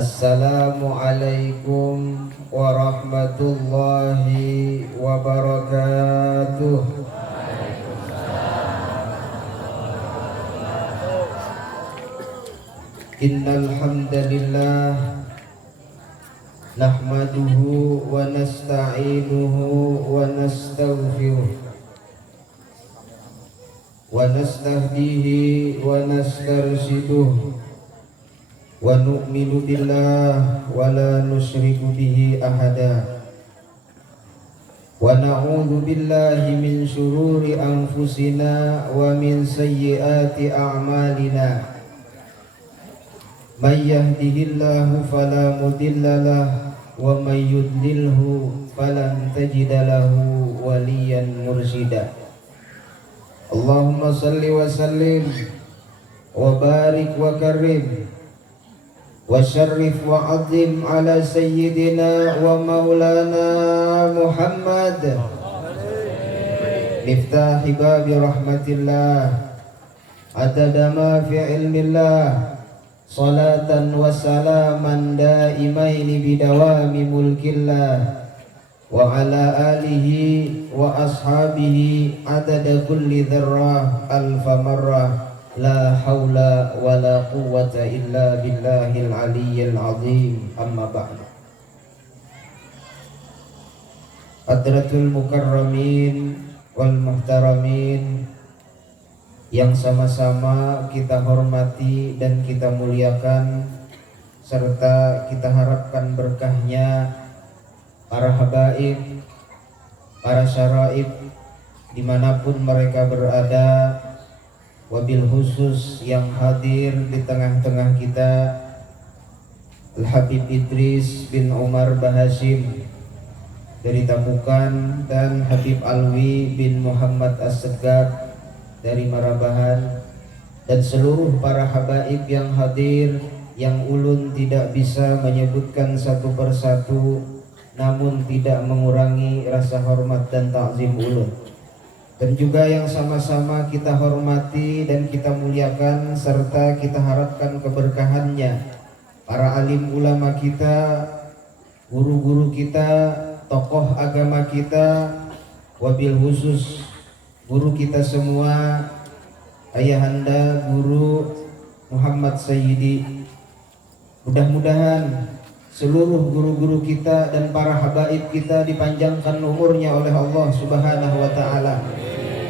Assalamualaikum warahmatullahi wabarakatuh. Innal hamdalillah nahmaduhu wa nasta'inuhu wa nastaghfiruh wa nastahdihi wa nastarshiduh wa nu'minu billah wa la nusyriku bihi ahada wa na'udzu billahi min syururi anfusina wa min sayyiati a'malina may yahdihillahu fala mudilla lahu wa may yudlilhu falan tajida lahu waliyan mursyida. Allahumma salli wa sallim wa barik wa karim wa syarrif wa azim ala sayyidina wa maulana Muhammad miftahi babi rahmatillah adada ma fi ilmillah salatan wa salaman daimaini bidawami mulkillah wa ala alihi wa ashabihi adada kulli dzarrah alfa marrah la haula wa la quwwata illa billahil aliyyil azim. Amma ba'du. Hadratul mukarramin wal muhtaramin yang sama-sama kita hormati dan kita muliakan serta kita harapkan berkahnya para habaib, para syaraib dimanapun mereka berada, wabil khusus yang hadir di tengah-tengah kita Al-Habib Idris bin Umar Bahashim dari Tamukan dan Habib Alwi bin Muhammad As-Segaf dari Marabahan dan seluruh para habaib yang hadir yang ulun tidak bisa menyebutkan satu persatu namun tidak mengurangi rasa hormat dan takzim ulun, dan juga yang sama-sama kita hormati dan kita muliakan serta kita harapkan keberkahannya para alim ulama kita, guru-guru kita, tokoh agama kita, wabil khusus guru kita semua, ayahanda guru Muhammad Sayyidi. Mudah-mudahan seluruh guru-guru kita dan para habaib kita dipanjangkan umurnya oleh Allah Subhanahu wa ta'ala.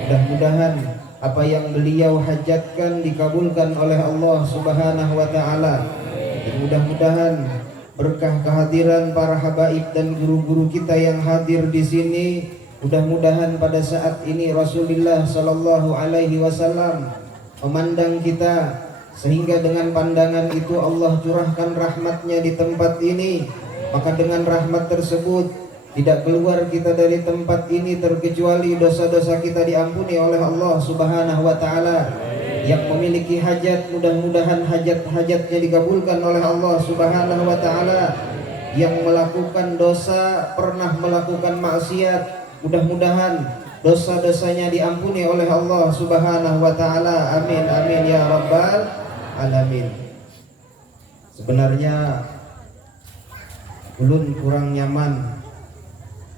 Mudah-mudahan apa yang beliau hajatkan dikabulkan oleh Allah Subhanahu wa ta'ala. Dan mudah-mudahan berkah kehadiran para habaib dan guru-guru kita yang hadir di sini, mudah-mudahan pada saat ini Rasulullah sallallahu alaihi wasallam memandang kita sehingga dengan pandangan itu Allah curahkan rahmatnya di tempat ini. Maka dengan rahmat tersebut tidak keluar kita dari tempat ini terkecuali dosa-dosa kita diampuni oleh Allah Subhanahu wa ta'ala. Yang memiliki hajat, mudah-mudahan hajat-hajatnya dikabulkan oleh Allah Subhanahu wa ta'ala. Yang melakukan dosa, pernah melakukan maksiat, mudah-mudahan dosa-dosanya diampuni oleh Allah Subhanahu wa ta'ala. Amin amin ya rabbal alamin. Sebenarnya ulun kurang nyaman.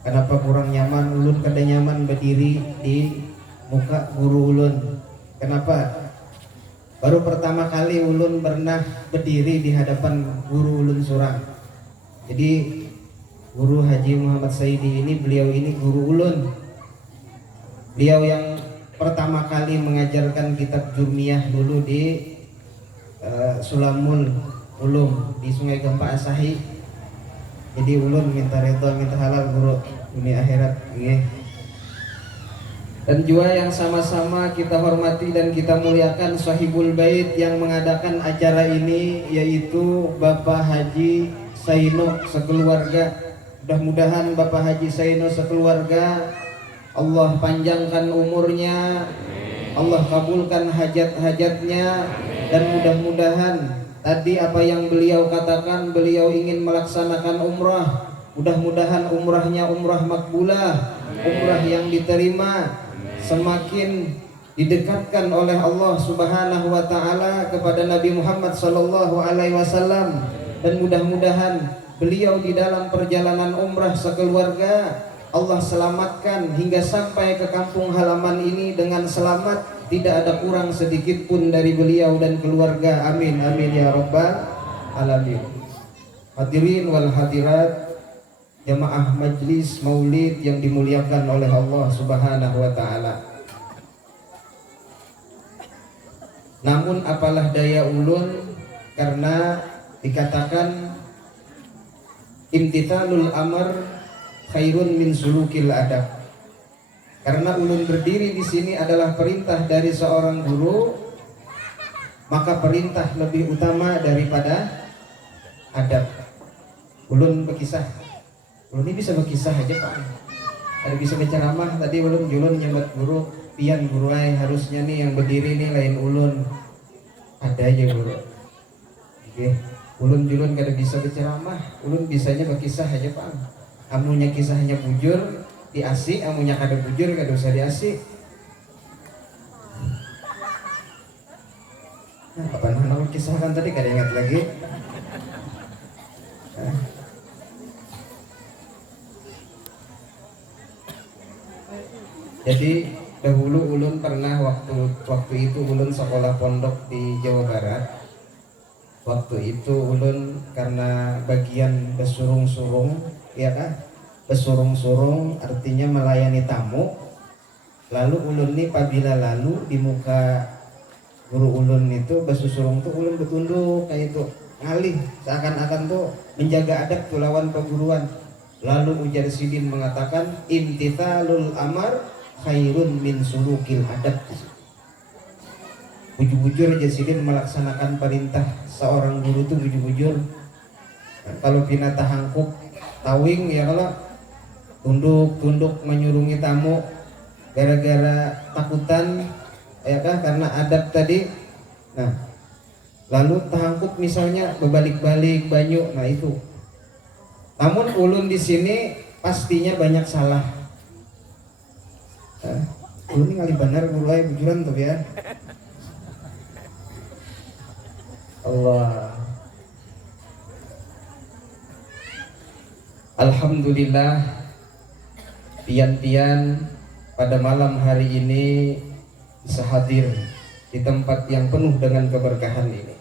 Kenapa kurang nyaman? Ulun kada nyaman berdiri di muka guru ulun. Kenapa? Baru pertama kali ulun pernah berdiri di hadapan guru ulun surang. Jadi guru Haji Muhammad Sayyidi ini, beliau ini guru ulun. Beliau yang pertama kali mengajarkan kitab Jurmiyah dulu di Sulamul Ulum di Sungai Gempa Asahi. Jadi ulun minta redo, minta halal guru ini akhirat nggih. Dan juga yang sama-sama kita hormati dan kita muliakan sahibul bait yang mengadakan acara ini, yaitu Bapak Haji Saino sekeluarga. Mudah-mudahan Bapak Haji Saino sekeluarga Allah panjangkan umurnya, Allah kabulkan hajat-hajatnya, dan mudah-mudahan tadi apa yang beliau katakan, beliau ingin melaksanakan umrah, mudah-mudahan umrahnya umrah makbulah, umrah yang diterima, semakin didekatkan oleh Allah Subhanahu wa taala kepada Nabi Muhammad sallallahu alaihi wasallam, dan mudah-mudahan beliau di dalam perjalanan umrah sekeluarga Allah selamatkan hingga sampai ke kampung halaman ini dengan selamat, tidak ada kurang sedikit pun dari beliau dan keluarga. Amin amin ya rabbal alamin. Hadirin wal hadirat, jamaah majlis maulid yang dimuliakan oleh Allah Subhanahu wa taala. Namun apalah daya ulun, karena dikatakan imtithalul amr khairun min sulukil adab. Karena ulun berdiri di sini adalah perintah dari seorang guru, maka perintah lebih utama daripada adab. Ulun berkisah, ulun ini bisa berkisah aja Pak. Ada bisa berceramah, tadi ulun julun nyambat guru, pian guru ay harusnya nih yang berdiri nih lain ulun. Ada aja guru. Oke, ulun julun kada bisa berceramah, ulun bisanya berkisah aja Pak. Amunya kisahnya bujur, diasik, amunya kada bujur kada usah diasik. Nah, apa nama kisahkan tadi kada ingat lagi. Jadi dahulu ulun pernah waktu itu ulun sekolah pondok di Jawa Barat. Waktu itu ulun karena bagian besurung-surung, ya kan? Besurung-surung artinya melayani tamu. Lalu ulun nih apabila lalu di muka guru ulun itu besusurung tuh ulun betunduk kayak itu ngalih, seakan-akan tuh menjaga adab tuh lawan perguruan. Lalu ujar Sidin mengatakan imtithalul amar khairun min sulukil adab. Bujur-bujur aja Sidin melaksanakan perintah seorang guru tuh bujur-bujur. Nah, kalau pina tahangkuk tawing ya, kalau tunduk menyurungi tamu gara-gara takutan ya kan, karena adab tadi. Nah, lalu tahangkuk misalnya berbalik-balik banyu, nah itu. Namun ulun di sini pastinya banyak salah. Ulun ini ngali benar mulai bujuran tuh ya. Allah. Alhamdulillah, pian-pian pada malam hari ini bisa hadir di tempat yang penuh dengan keberkahan ini.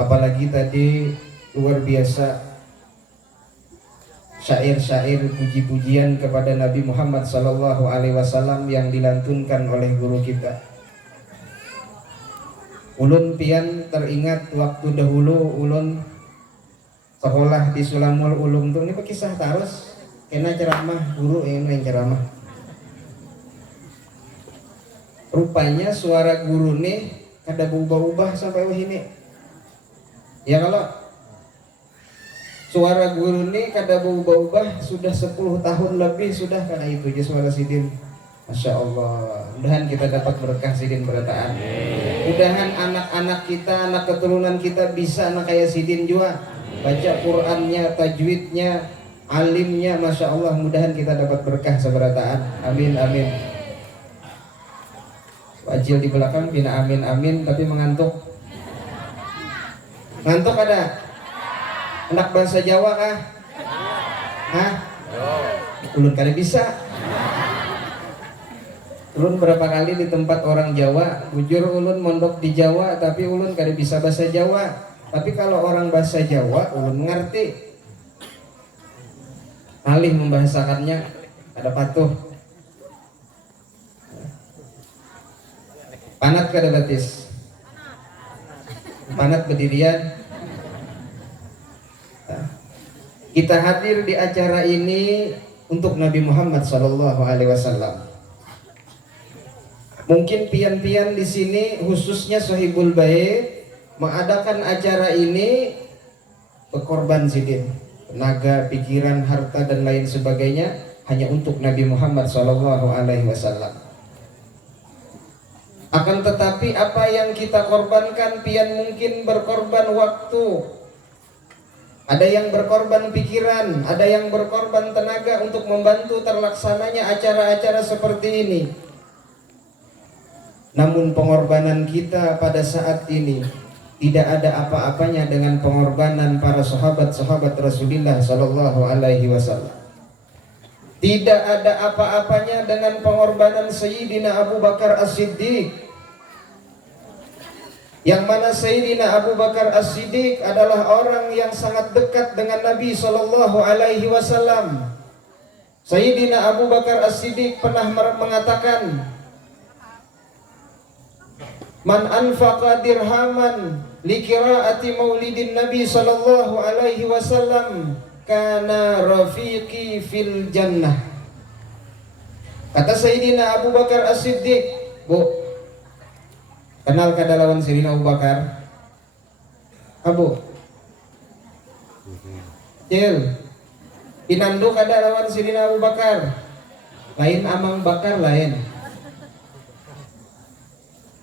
Apalagi tadi luar biasa syair-syair puji-pujian kepada Nabi Muhammad SAW yang dilantunkan oleh guru kita. Ulun pian teringat waktu dahulu ulun sekolah di Sulamul Ulum tuh, ini kisah terus kena ceramah guru yang ceramah. Rupanya suara guru nih kada berubah-ubah sampai ini. Ya kalau suara guru nih kada berubah-ubah sudah 10 tahun lebih sudah, karena itu aja suara Sidin. Masya Allah, mudahan kita dapat berkah Sidin berataan. Mudahan anak-anak kita, anak keturunan kita bisa anak kayak Sidin juga, baca Qurannya, tajwidnya, alimnya, Masya Allah. Mudahan kita dapat berkah seberataan. Amin amin. Wajil di belakang bina amin amin tapi mengantuk. Ngantuk ada? Anak bahasa Jawa kah? Hah? Ulun kada bisa. Ulun berapa kali di tempat orang Jawa, bujur ulun mondok di Jawa tapi ulun kada bisa bahasa Jawa. Tapi kalau orang bahasa Jawa ulun ngerti. Alih membahasakannya ada patuh. Panat kada batis. Panat berdirian. Kita hadir di acara ini untuk Nabi Muhammad SAW. Mungkin pian-pian di sini khususnya Sohibul Bait mengadakan acara ini berkorban Sidin, tenaga, pikiran, harta dan lain sebagainya hanya untuk Nabi Muhammad SAW. Akan tetapi apa yang kita korbankan, pian mungkin berkorban waktu, ada yang berkorban pikiran, ada yang berkorban tenaga untuk membantu terlaksananya acara-acara seperti ini. Namun pengorbanan kita pada saat ini tidak ada apa-apanya dengan pengorbanan para sahabat-sahabat Rasulullah Sallallahu Alaihi Wasallam. Tidak ada apa-apanya dengan pengorbanan Sayyidina Abu Bakar As-Siddiq, yang mana Sayyidina Abu Bakar As-Siddiq adalah orang yang sangat dekat dengan Nabi Sallallahu Alaihi Wasallam. Sayyidina Abu Bakar As-Siddiq pernah mengatakan, "Man anfaqa dirhaman liqiraati maulidin Nabi Sallallahu Alaihi Wasallam kana rafiqi fil jannah." Kata Sayyidina Abu Bakar As-Siddiq, Bu, kenal kada lawan Sayyidina Abu Bakar? Abu Cil, pinandu kada lawan Sayyidina Abu Bakar? Lain amang bakar lain.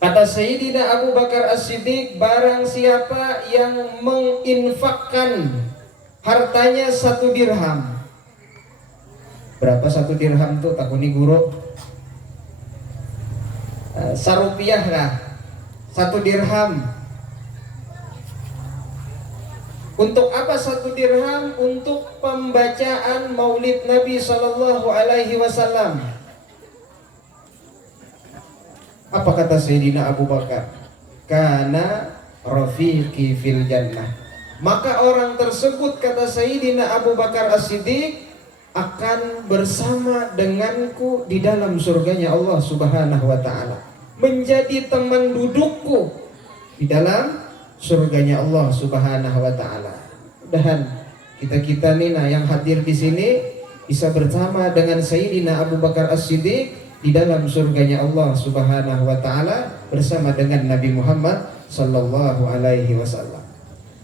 Kata Sayyidina Abu Bakar As-Siddiq, barang siapa yang menginfakkan hartanya 1 dirham. Berapa 1 dirham tuh? Takuni guru. Sarupiah lah. 1 dirham. Untuk apa 1 dirham? Untuk pembacaan Maulid Nabi Sallallahu Alaihi Wasallam. Apa kata Sayyidina Abu Bakar? Kana rafiqi fil jannah. Maka orang tersebut, kata Sayyidina Abu Bakar As-Siddiq, akan bersama denganku di dalam surganya Allah Subhanahu wa ta'ala, menjadi teman dudukku di dalam surganya Allah Subhanahu wa ta'ala. Mudahan kita nih yang hadir di sini bisa bersama dengan Sayyidina Abu Bakar As-Siddiq di dalam surganya Allah Subhanahu wa ta'ala bersama dengan Nabi Muhammad sallallahu alaihi wasallam.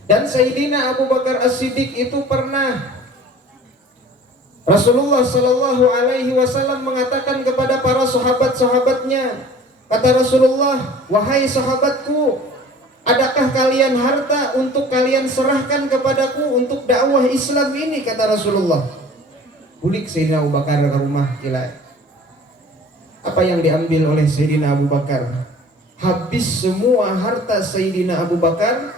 Dan Sayyidina Abu Bakar As-Siddiq itu pernah Rasulullah sallallahu alaihi wasallam mengatakan kepada para sahabat-sahabatnya, kata Rasulullah, "Wahai sahabatku, adakah kalian harta untuk kalian serahkan kepadaku untuk dakwah Islam ini?" kata Rasulullah. Bulik Sayyidina Abu Bakar ke rumah gila. Apa yang diambil oleh Sayyidina Abu Bakar? Habis semua harta Sayyidina Abu Bakar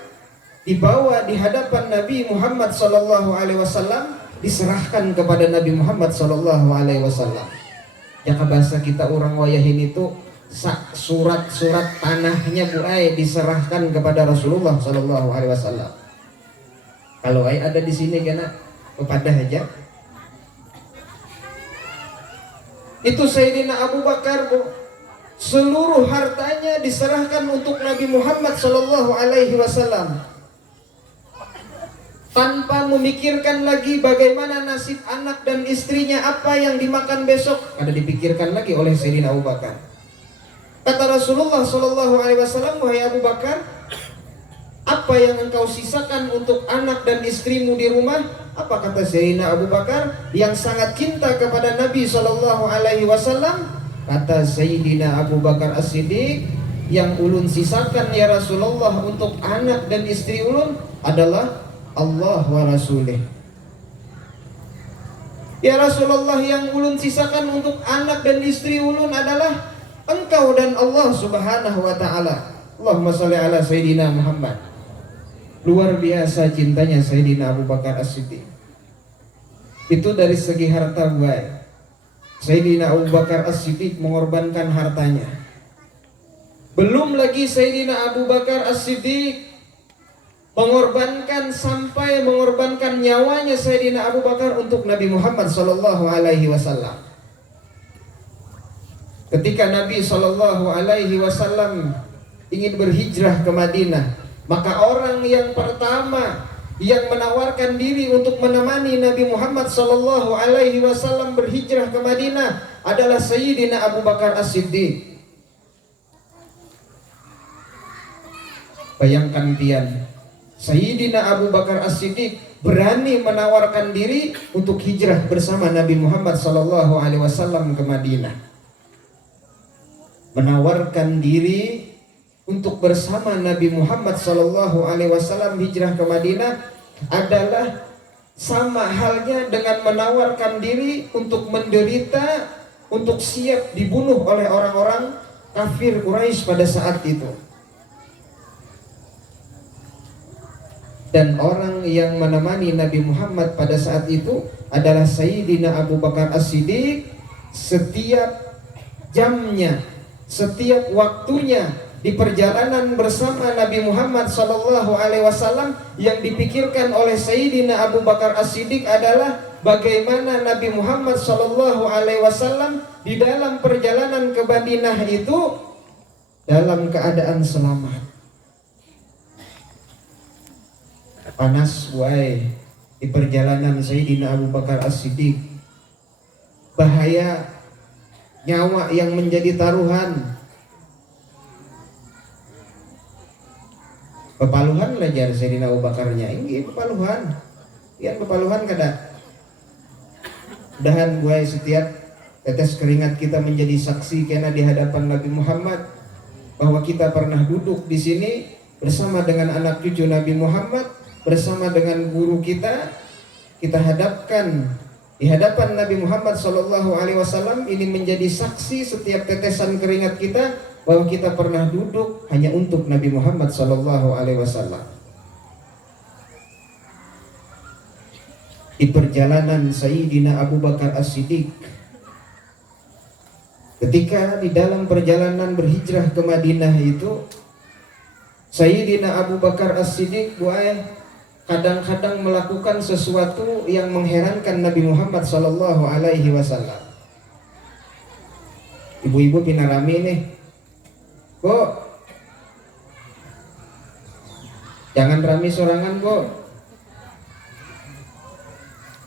dibawa di hadapan Nabi Muhammad sallallahu alaihi wasallam, diserahkan kepada Nabi Muhammad sallallahu alaihi wasallam. Ya bahasa kita orang wayahin itu surat-surat tanahnya Bu Ai diserahkan kepada Rasulullah sallallahu alaihi wasallam. Kalau Ai ada di sini kena kepada aja. Itu Sayyidina Abu Bakar, Bu. Seluruh hartanya diserahkan untuk Nabi Muhammad sallallahu alaihi wasallam. Tanpa memikirkan lagi bagaimana nasib anak dan istrinya, apa yang dimakan besok, ada dipikirkan lagi oleh Sayyidina Abu Bakar. Kata Rasulullah sallallahu alaihi wasallam, "Wahai Abu Bakar, apa yang engkau sisakan untuk anak dan istrimu di rumah?" Apa kata Sayyidina Abu Bakar yang sangat cinta kepada Nabi sallallahu alaihi wasallam? Kata Sayyidina Abu Bakar As-Siddiq, "Yang ulun sisakan ya Rasulullah untuk anak dan istri ulun adalah Allah wa Rasulih." Ya Rasulullah, yang ulun sisakan untuk anak dan istri ulun adalah Engkau dan Allah Subhanahu wa ta'ala. Allahumma sholli ala Sayyidina Muhammad. Luar biasa cintanya Sayyidina Abu Bakar As-Siddiq. Itu dari segi harta buai. Sayyidina Abu Bakar As-Siddiq mengorbankan hartanya. Belum lagi Sayyidina Abu Bakar As-Siddiq sampai mengorbankan nyawanya Sayyidina Abu Bakar untuk Nabi Muhammad sallallahu alaihi wasallam. Ketika Nabi sallallahu alaihi wasallam ingin berhijrah ke Madinah, maka orang yang pertama yang menawarkan diri untuk menemani Nabi Muhammad sallallahu alaihi wasallam berhijrah ke Madinah adalah Sayyidina Abu Bakar As-Siddiq. Bayangkan pian, Sayyidina Abu Bakar As-Siddiq berani menawarkan diri untuk hijrah bersama Nabi Muhammad sallallahu alaihi wasallam ke Madinah. Menawarkan diri untuk bersama Nabi Muhammad sallallahu alaihi wasallam hijrah ke Madinah adalah sama halnya dengan menawarkan diri untuk menderita, untuk siap dibunuh oleh orang-orang kafir Quraisy pada saat itu. Dan orang yang menemani Nabi Muhammad pada saat itu adalah Sayyidina Abu Bakar As-Siddiq. Setiap jamnya, setiap waktunya di perjalanan bersama Nabi Muhammad SAW, yang dipikirkan oleh Sayyidina Abu Bakar As-Siddiq adalah bagaimana Nabi Muhammad SAW di dalam perjalanan ke Madinah itu dalam keadaan selamat. Panas wae di perjalanan Sayyidina Abu Bakar As-Siddiq, bahaya, nyawa yang menjadi taruhan. Pepaluhan belajar Sayyidina Abu Bakarnya ini pepaluhan, yang pepaluhan kada. Mudahan gue setiap tetes keringat kita menjadi saksi karena di hadapan Nabi Muhammad bahwa kita pernah duduk di sini bersama dengan anak cucu Nabi Muhammad, bersama dengan guru kita hadapkan di hadapan Nabi Muhammad SAW. Ini menjadi saksi setiap tetesan keringat kita bahwa kita pernah duduk hanya untuk Nabi Muhammad SAW. Di perjalanan Sayyidina Abu Bakar As-Siddiq, ketika di dalam perjalanan berhijrah ke Madinah itu, Sayyidina Abu Bakar As-Siddiq kadang-kadang melakukan sesuatu yang mengherankan Nabi Muhammad SAW. Ibu-ibu pinarami nih, kok jangan rami sorangan kok.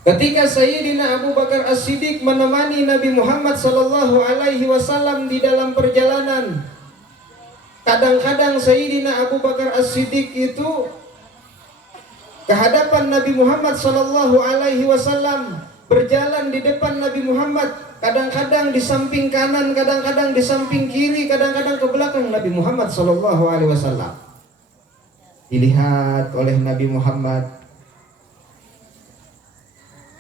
Ketika Sayyidina Abu Bakar As-Siddiq menemani Nabi Muhammad SAW di dalam perjalanan, kadang-kadang Sayyidina Abu Bakar As-Siddiq itu ke hadapan Nabi Muhammad SAW, berjalan di depan Nabi Muhammad, kadang-kadang di samping kanan, kadang-kadang di samping kiri, kadang-kadang ke belakang Nabi Muhammad SAW. Dilihat oleh Nabi Muhammad,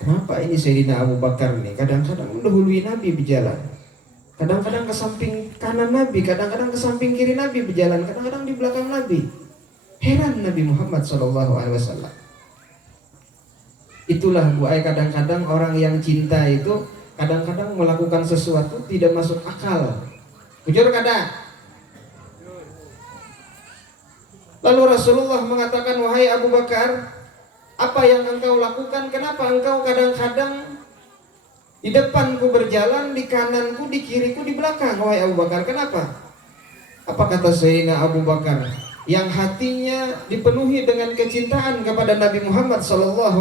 kenapa ini Sayyidina Abu Bakar nih kadang-kadang mendahului Nabi berjalan, kadang-kadang ke samping kanan Nabi, kadang-kadang ke samping kiri Nabi berjalan, kadang-kadang di belakang Nabi. Heran Nabi Muhammad SAW. Itulah buai kadang-kadang orang yang cinta itu kadang-kadang melakukan sesuatu tidak masuk akal. Jujur kada? Lalu Rasulullah mengatakan, wahai Abu Bakar, apa yang engkau lakukan? Kenapa engkau kadang-kadang di depanku berjalan, di kananku, di kiriku, di belakang? Wahai Abu Bakar, kenapa? Apa kata Sayyidina Abu Bakar yang hatinya dipenuhi dengan kecintaan kepada Nabi Muhammad SAW?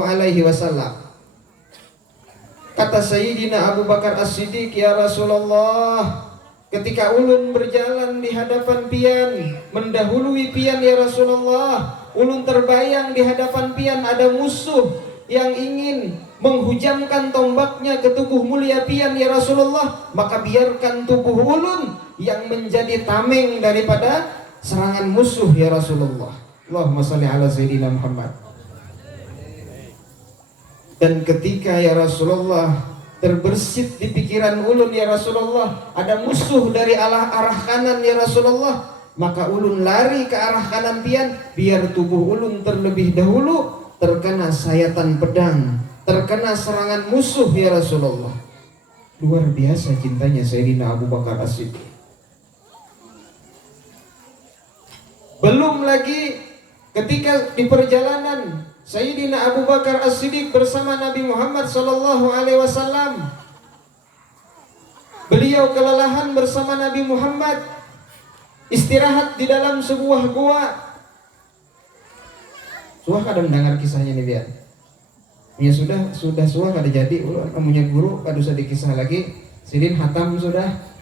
Kata Sayyidina Abu Bakar As-Siddiq, ya Rasulullah, ketika ulun berjalan di hadapan pian, mendahului pian ya Rasulullah, ulun terbayang di hadapan pian ada musuh yang ingin menghujamkan tombaknya ke tubuh mulia pian ya Rasulullah, maka biarkan tubuh ulun yang menjadi tameng daripada serangan musuh ya Rasulullah. Allahumma sholli ala Sayyidina Muhammad. Dan ketika ya Rasulullah terbersit di pikiran ulun ya Rasulullah, ada musuh dari arah kanan ya Rasulullah, maka ulun lari ke arah kanan pian, biar tubuh ulun terlebih dahulu terkena sayatan pedang, terkena serangan musuh ya Rasulullah. Luar biasa cintanya Sayyidina Abu Bakar As-Siddiq. Belum lagi ketika di perjalanan Sayyidina Abu Bakar As-Siddiq bersama Nabi Muhammad SAW, beliau kelelahan bersama Nabi Muhammad, istirahat di dalam sebuah gua. Suah kada mendengar kisahnya nih biar. Ya sudah suah kada jadi. Punya guru kada usah dikisah lagi. Sidin hatam sudah.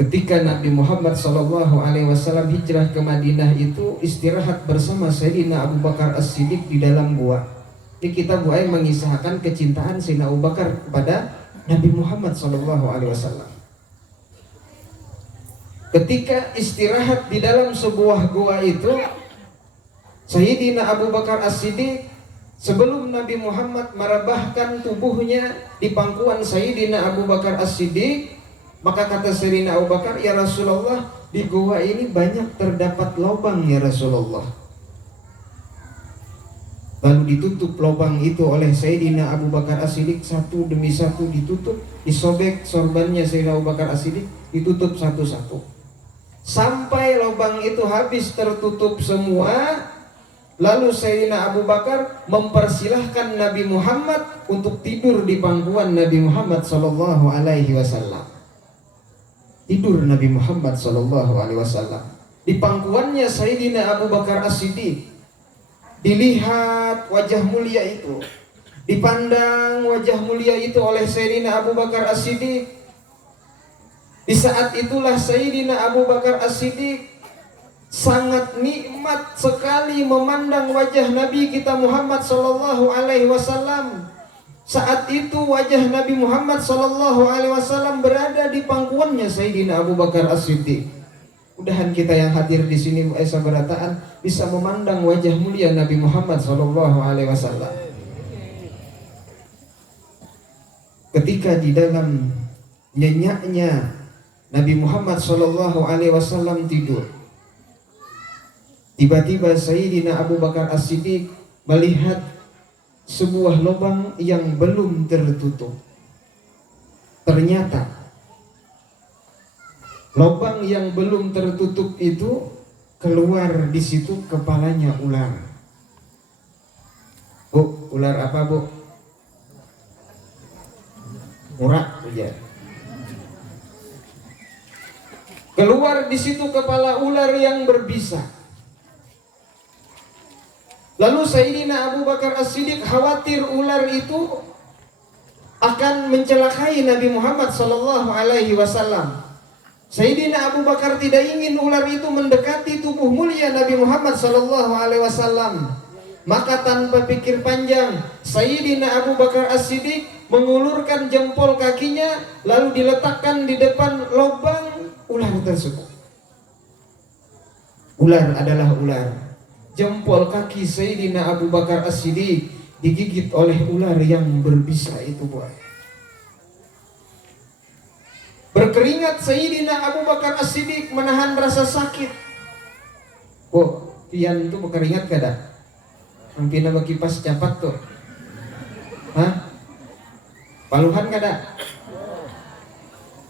Ketika Nabi Muhammad SAW hijrah ke Madinah itu istirahat bersama Sayyidina Abu Bakar As-Siddiq di dalam gua. Ini kita buai mengisahkan kecintaan Sayyidina Abu Bakar kepada Nabi Muhammad SAW. Ketika istirahat di dalam sebuah gua itu, Sayyidina Abu Bakar As-Siddiq sebelum Nabi Muhammad merebahkan tubuhnya di pangkuan Sayyidina Abu Bakar As-Siddiq, Maka kata Sayyidina Abu Bakar, ya Rasulullah, di gua ini banyak terdapat lubang ya Rasulullah. Lalu ditutup lubang itu oleh Sayyidina Abu Bakar As-Siddiq, satu demi satu ditutup, disobek sorbannya Sayyidina Abu Bakar As-Siddiq, ditutup satu-satu. Sampai lubang itu habis tertutup semua. Lalu Sayyidina Abu Bakar mempersilahkan Nabi Muhammad untuk tidur di pangkuan Nabi Muhammad sallallahu alaihi wasallam. Tidur Nabi Muhammad sallallahu alaihi wasallam di pangkuannya Sayyidina Abu Bakar As-Siddiq. Dilihat wajah mulia itu, dipandang wajah mulia itu oleh Sayyidina Abu Bakar As-Siddiq. Di saat itulah Sayyidina Abu Bakar As-Siddiq sangat nikmat sekali memandang wajah Nabi kita Muhammad sallallahu alaihi wasallam. Saat itu wajah Nabi Muhammad sallallahu alaihi wasallam berada di pangkuannya Sayyidina Abu Bakar As-Siddiq. Mudahan kita yang hadir di sini berataan bisa memandang wajah mulia Nabi Muhammad sallallahu alaihi wasallam. Ketika di dalam nyenyaknya Nabi Muhammad sallallahu alaihi wasallam tidur, tiba-tiba Sayyidina Abu Bakar As-Siddiq melihat sebuah lubang yang belum tertutup. Ternyata lubang yang belum tertutup itu keluar di situ kepalanya ular. Bu, ular apa bu? Urak saja. Keluar di situ kepala ular yang berbisa. Lalu Sayyidina Abu Bakar As-Siddiq khawatir ular itu akan mencelakai Nabi Muhammad sallallahu alaihi wasallam. Sayyidina Abu Bakar tidak ingin ular itu mendekati tubuh mulia Nabi Muhammad sallallahu alaihi wasallam. Maka tanpa pikir panjang, Sayyidina Abu Bakar As-Siddiq mengulurkan jempol kakinya lalu diletakkan di depan lubang ular tersebut. Ular adalah ular. Jempol kaki Sayyidina Abu Bakar As-Siddiq digigit oleh ular yang berbisa itu, boy. Berkeringat Sayyidina Abu Bakar As-Siddiq menahan rasa sakit. Oh, pian itu berkeringat kada? Hampina bagi kipas capat tuh. Hah? Paluhan kada?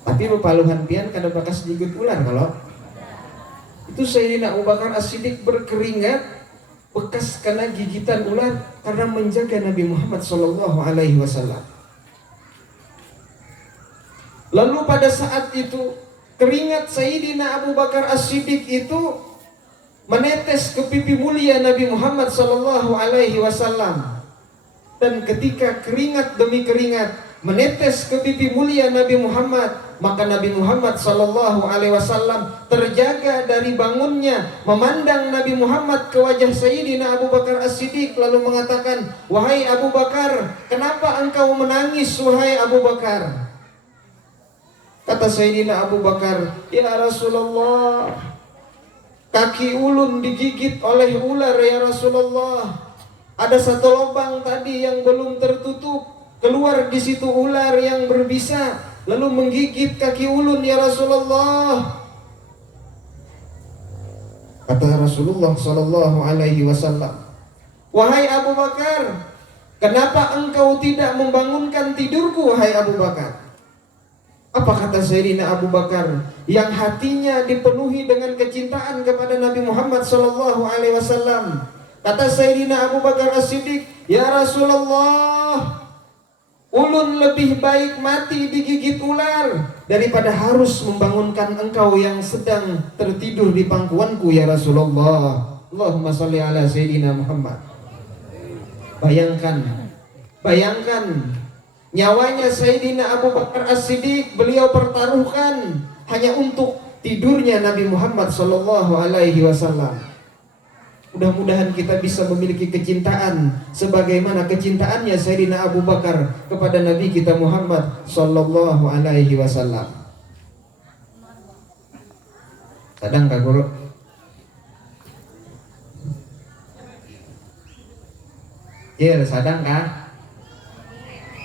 Tapi paluhan pian kada bakas digigit ular kalau itu Sayyidina Abu Bakar As-Siddiq berkeringat bekas kena gigitan ular karena menjaga Nabi Muhammad sallallahu alaihi wasallam. Lalu pada saat itu keringat Sayyidina Abu Bakar As-Siddiq itu menetes ke pipi mulia Nabi Muhammad sallallahu alaihi wasallam. Dan ketika keringat demi keringat menetes ke pipi mulia Nabi Muhammad, maka Nabi Muhammad sallallahu alaihi wasallam terjaga dari bangunnya, memandang Nabi Muhammad ke wajah Sayyidina Abu Bakar As-Siddiq lalu mengatakan, "Wahai Abu Bakar, kenapa engkau menangis wahai Abu Bakar?" Kata Sayyidina Abu Bakar, "Ya Rasulullah, kaki ulun digigit oleh ular ya Rasulullah. Ada satu lubang tadi yang belum tertutup, keluar di situ ular yang berbisa lalu menggigit kaki ulun ya Rasulullah." Kata Rasulullah sallallahu alaihi wasallam, "Wahai Abu Bakar, kenapa engkau tidak membangunkan tidurku wahai Abu Bakar?" Apa kata Sayyidina Abu Bakar yang hatinya dipenuhi dengan kecintaan kepada Nabi Muhammad sallallahu alaihi wasallam? Kata Sayyidina Abu Bakar As-Siddiq, "Ya Rasulullah, ulun lebih baik mati digigit ular daripada harus membangunkan engkau yang sedang tertidur di pangkuanku ya Rasulullah." Allahumma sholli ala Sayyidina Muhammad. Bayangkan nyawanya Sayyidina Abu Bakar As-Siddiq beliau pertaruhkan hanya untuk tidurnya Nabi Muhammad sallallahu alaihi wasallam. Mudah-mudahan kita bisa memiliki kecintaan sebagaimana kecintaannya Sayyidina Abu Bakar kepada Nabi kita Muhammad sallallahu alaihi wasallam. Sadang ka guru? Iya, sadang ka?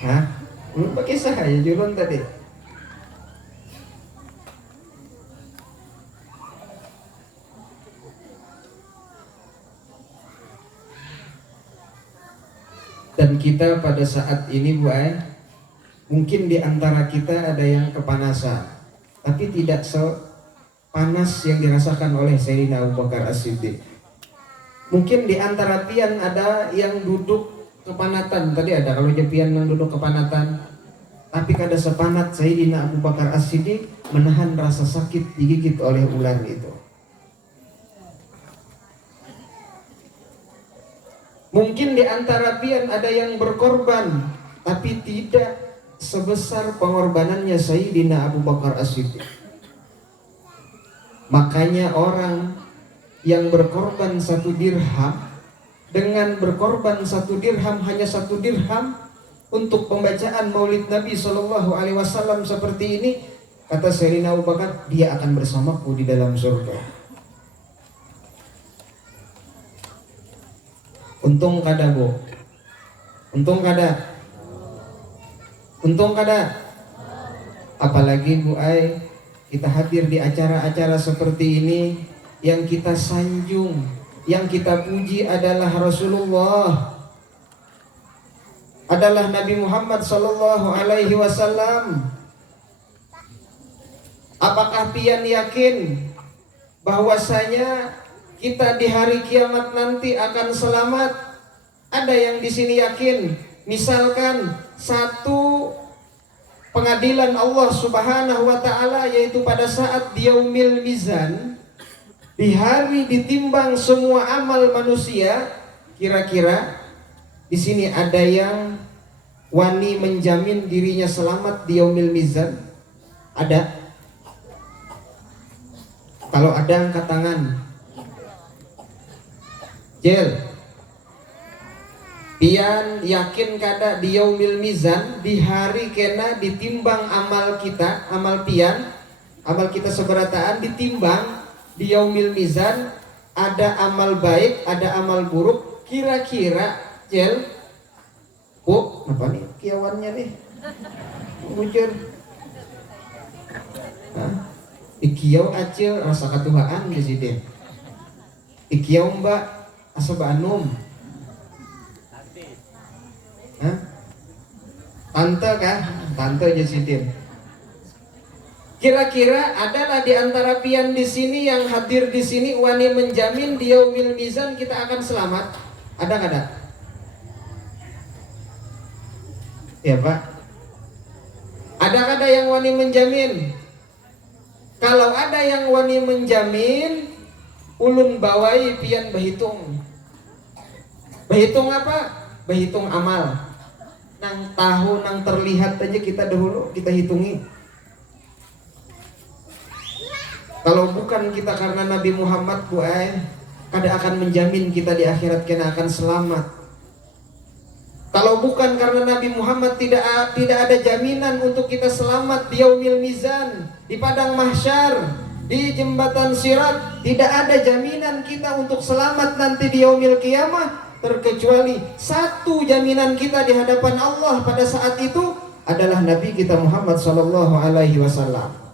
Hah? Belum pakai sah ya jurun tadi. Dan kita pada saat ini Bu Ay, mungkin di antara kita ada yang kepanasan, tapi tidak sepanas yang dirasakan oleh Sayyidina Abu Bakar As-Siddiq. Mungkin di antara pian ada yang duduk kepanatan, tadi ada kalau dia pian yang duduk kepanatan, tapi kada sepanat Sayyidina Abu Bakar As-Siddiq menahan rasa sakit digigit oleh ular itu. Mungkin di antara pian ada yang berkorban, tapi tidak sebesar pengorbanannya Sayyidina Abu Bakar As-Siddiq. Makanya orang yang berkorban 1 dirham, dengan berkorban 1 dirham, hanya 1 dirham untuk pembacaan Maulid Nabi Shallallahu Alaihi Wasallam seperti ini, kata Sayyidina Abu Bakar, dia akan bersamaku di dalam surga. Untung kada Bu, untung kada, untung kada. Apalagi Bu Ay, kita hadir di acara-acara seperti ini, yang kita sanjung, yang kita puji adalah Rasulullah, adalah Nabi Muhammad Sallallahu Alaihi Wasallam. Apakah pian yakin bahwasanya kita di hari kiamat nanti akan selamat? Ada yang di sini yakin? Misalkan satu pengadilan Allah Subhanahu wa taala, yaitu pada saat Yaumil Mizan, di hari ditimbang semua amal manusia, kira-kira di sini ada yang wani menjamin dirinya selamat di Yaumil Mizan? Ada? Kalau ada angkat tangan. Jel, pian yakin kada di Yaumil Mizan, di hari kena ditimbang amal kita, amal pian, amal kita seberataan ditimbang di Yaumil Mizan, ada amal baik, ada amal buruk. Kira-kira Jel, oh apa nih kiawannya nih, mujur, ikiau acil rasa katuhaan di sini, ikiau mbak asa Banum, tante kah? Tante Jasidin. Kira-kira adalah di antara pian di sini yang hadir di sini wani menjamin di Yaumil Mizan kita akan selamat? Ada nggak ada? Ya Pak. Ada nggak ada yang wani menjamin? Kalau ada yang wani menjamin, ulun bawai pian berhitung. Berhitung apa? Berhitung amal. Nang tahu, nang terlihat aja kita dahulu kita hitungi. Kalau bukan kita karena Nabi Muhammad Bu Ay, kada akan menjamin kita di akhirat kena akan selamat. Kalau bukan karena Nabi Muhammad, tidak ada jaminan untuk kita selamat di Yaumil Mizan, di padang mahsyar, di jembatan Sirat. Tidak ada jaminan kita untuk selamat nanti di Yaumil Qiyamah, terkecuali satu jaminan kita di hadapan Allah pada saat itu adalah Nabi kita Muhammad Sallallahu Alaihi Wasallam.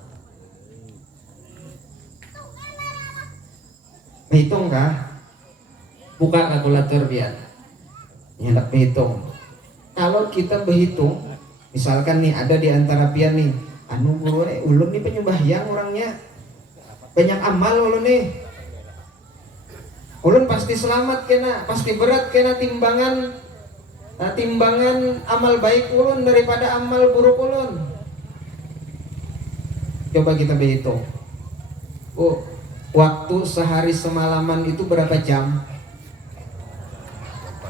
Berhitung kah? Buka kalkulator biar hendak berhitung. Kalau kita berhitung, misalkan nih ada di antara pian nih, anu guru ulun nih penyembahyang orangnya, banyak amal ulun nih, ulun pasti selamat kena, pasti berat kena timbangan amal baik ulun daripada amal buruk ulun. Coba kita berhitung. Oh, waktu sehari semalaman itu berapa jam?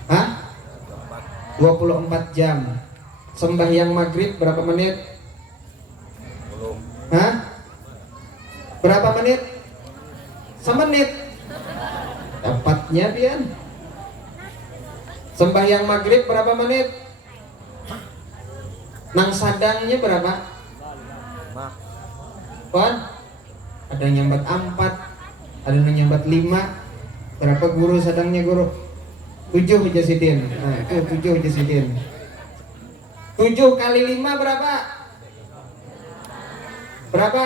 Hah? 24 jam. Sembahyang maghrib berapa menit? Hah? Berapa menit? Semenit. Dapatnya pian. Sembahyang maghrib berapa menit? Nang sadangnya berapa? Pan? Ada yang nyambat 4, ada yang nyambat 5. Berapa guru sadangnya guru? 7 Jasidin. Nah, itu 7 Jasidin. 7 kali 5 berapa? Berapa?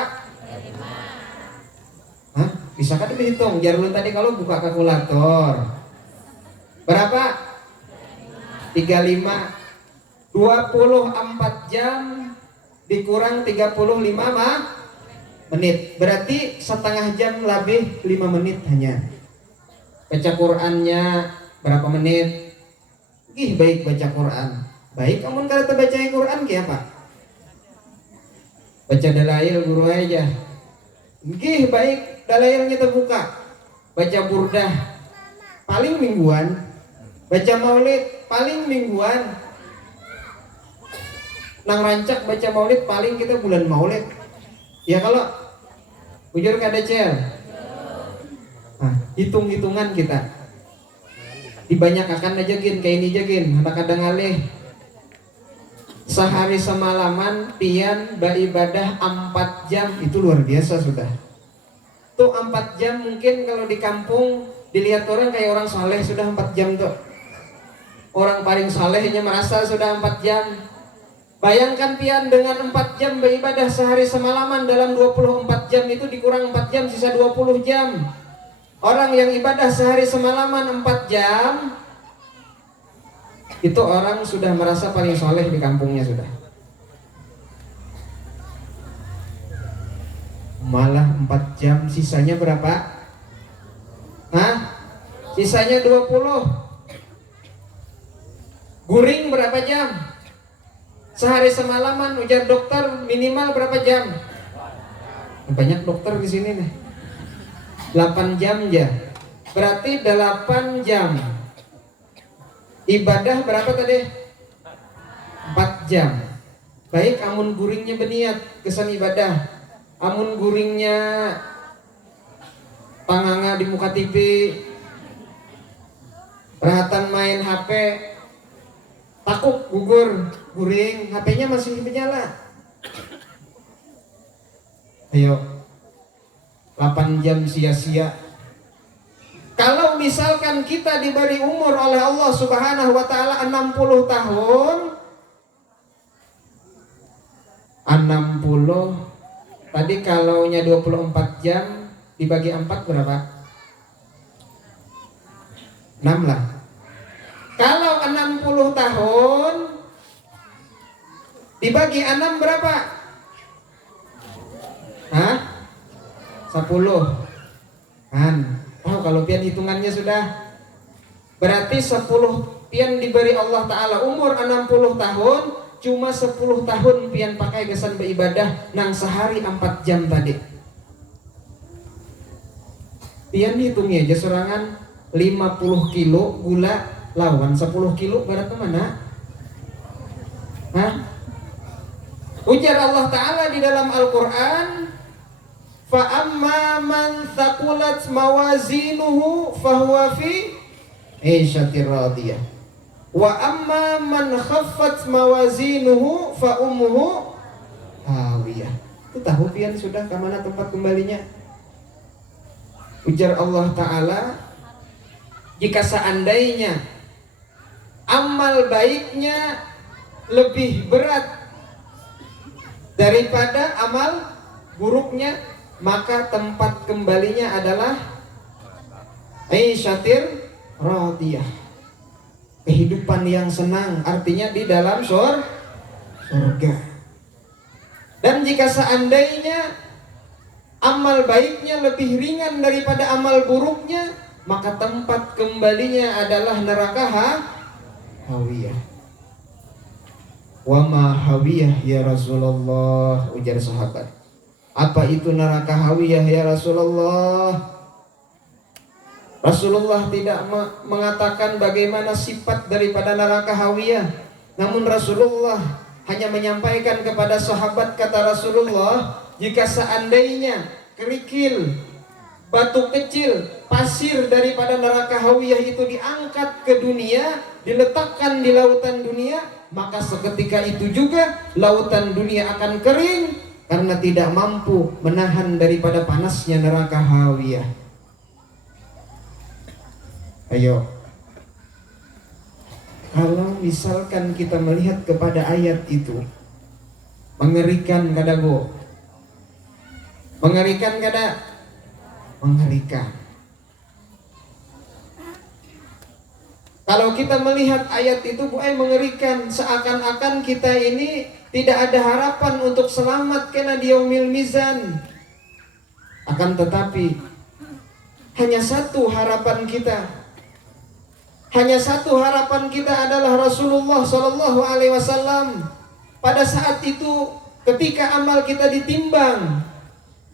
Hah? Bisa kan dihitung? Biar lu tadi kalau buka kalkulator. Berapa? 35. 24 jam dikurang 35 menit. Berarti setengah jam lebih 5 menit hanya. Baca Qur'annya berapa menit? Ih baik baca Qur'an. Baik amun kalau baca Qur'an ki apa? Baca dalail guru aja. Gih baik dalailnya terbuka. Baca burdah paling mingguan. Baca maulid paling mingguan. Nang rancak baca maulid paling kita bulan maulid. Ya kalau bujur kada cel. Nah, hitung-hitungan kita. Dibanyak akan aja gin kayak ini aja gin. Anak kadang alih. Sehari semalaman pian beribadah 4 jam itu luar biasa sudah. Tuh 4 jam mungkin kalau di kampung dilihat orang kayak orang saleh sudah 4 jam tuh. Orang paling salehnya merasa sudah 4 jam. Bayangkan pian dengan 4 jam beribadah sehari semalaman, dalam 24 jam itu dikurang 4 jam sisa 20 jam. Orang yang ibadah sehari semalaman 4 jam itu orang sudah merasa paling soleh di kampungnya sudah. Malah 4 jam sisanya berapa? Hah? Sisanya 20. Guring berapa jam? Sehari semalaman ujar dokter minimal berapa jam? Banyak dokter di sini nih. 8 jam ya. Berarti 8 jam. Ibadah berapa tadi? 4 jam. Baik amun guringnya berniat kesan ibadah. Amun guringnya panganga di muka TV, perhatian main HP, takut gugur, guring, HP-nya masih menyala. Ayo, 8 jam sia-sia. Kalau misalkan kita diberi umur oleh Allah Subhanahu wa taala 60 tahun, 60 tadi kalaunya 24 jam dibagi 4 berapa? 6 lah. Kalau 60 tahun dibagi 6 berapa? Hah? 10 kan? Oh kalau pian hitungannya sudah. Berarti 10 pian diberi Allah Ta'ala umur 60 tahun, cuma 10 tahun pian pakai gesan beribadah nang sehari 4 jam tadi. Pian hitungnya aja serangan 50 kilo gula lawan 10 kilo berat kemana? Hah? Ujar Allah Ta'ala di dalam Al-Quran, فَأَمَّا مَنْ ثَقُلَتْ مَوَازِينُهُ فَهُوَ فِي عِيشَةٍ رَاضِيَةٍ وَأَمَّا مَنْ خَفَّتْ مَوَازِينُهُ فَأُمُّهُ هَاوِيَةٌ. Itu tahu pian sudah kemana tempat kembalinya? Ujar Allah Ta'ala, jika seandainya amal baiknya lebih berat daripada amal buruknya, maka tempat kembalinya adalah aisyatir radiyah, kehidupan yang senang, artinya di dalam surga. Dan jika seandainya amal baiknya lebih ringan daripada amal buruknya, maka tempat kembalinya adalah neraka hawiyah. Wa ma hawiyah ya Rasulullah, ujar sahabat. Apa itu neraka hawiyah ya Rasulullah? Rasulullah tidak mengatakan bagaimana sifat daripada neraka hawiyah. Namun Rasulullah hanya menyampaikan kepada sahabat, kata Rasulullah, jika seandainya kerikil, batu kecil, pasir daripada neraka hawiyah itu diangkat ke dunia, diletakkan di lautan dunia, maka seketika itu juga lautan dunia akan kering karena tidak mampu menahan daripada panasnya neraka hawiyah. Ayo, kalau misalkan kita melihat kepada ayat itu, mengerikan kada bu? Mengerikan kada? Mengerikan. Kalau kita melihat ayat itu mengerikan, seakan-akan kita ini tidak ada harapan untuk selamat kena di yaumil mizan. Akan tetapi hanya satu harapan kita. Hanya satu harapan kita adalah Rasulullah Shallallahu Alaihi Wasallam. Pada saat itu ketika amal kita ditimbang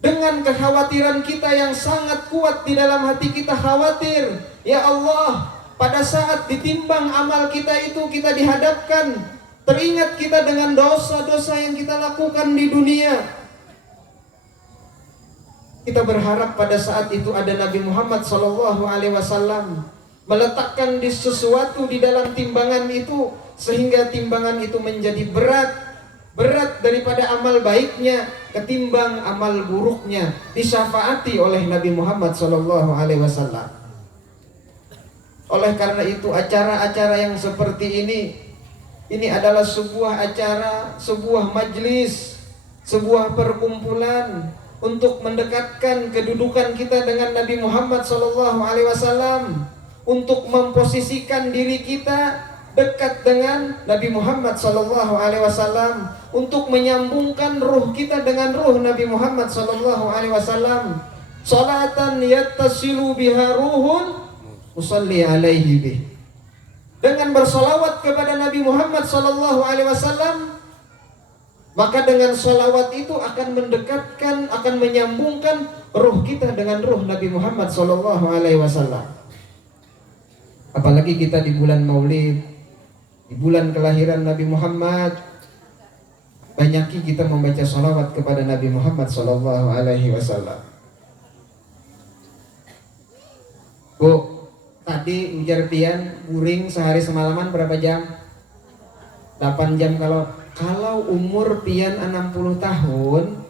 dengan kekhawatiran kita yang sangat kuat di dalam hati kita, khawatir, ya Allah, pada saat ditimbang amal kita itu kita dihadapkan, teringat kita dengan dosa-dosa yang kita lakukan di dunia. Kita berharap pada saat itu ada Nabi Muhammad SAW meletakkan di sesuatu di dalam timbangan itu, sehingga timbangan itu menjadi berat daripada amal baiknya ketimbang amal buruknya, disyafaati oleh Nabi Muhammad SAW. Oleh karena itu acara-acara yang seperti ini adalah sebuah acara, sebuah majlis, sebuah perkumpulan untuk mendekatkan kedudukan kita dengan Nabi Muhammad SAW, untuk memposisikan diri kita dekat dengan Nabi Muhammad SAW, untuk menyambungkan ruh kita dengan ruh Nabi Muhammad SAW. Salatan yattasilu biha ruhun usalli alaihi bih. Dengan bersolawat kepada Nabi Muhammad SAW, maka dengan solawat itu akan mendekatkan, akan menyambungkan ruh kita dengan ruh Nabi Muhammad SAW. Apalagi kita di bulan Maulid, di bulan kelahiran Nabi Muhammad, banyaki kita membaca solawat kepada Nabi Muhammad SAW. Bu, tadi ujar pian guring sehari semalaman berapa jam? 8 jam. Kalau umur pian 60 tahun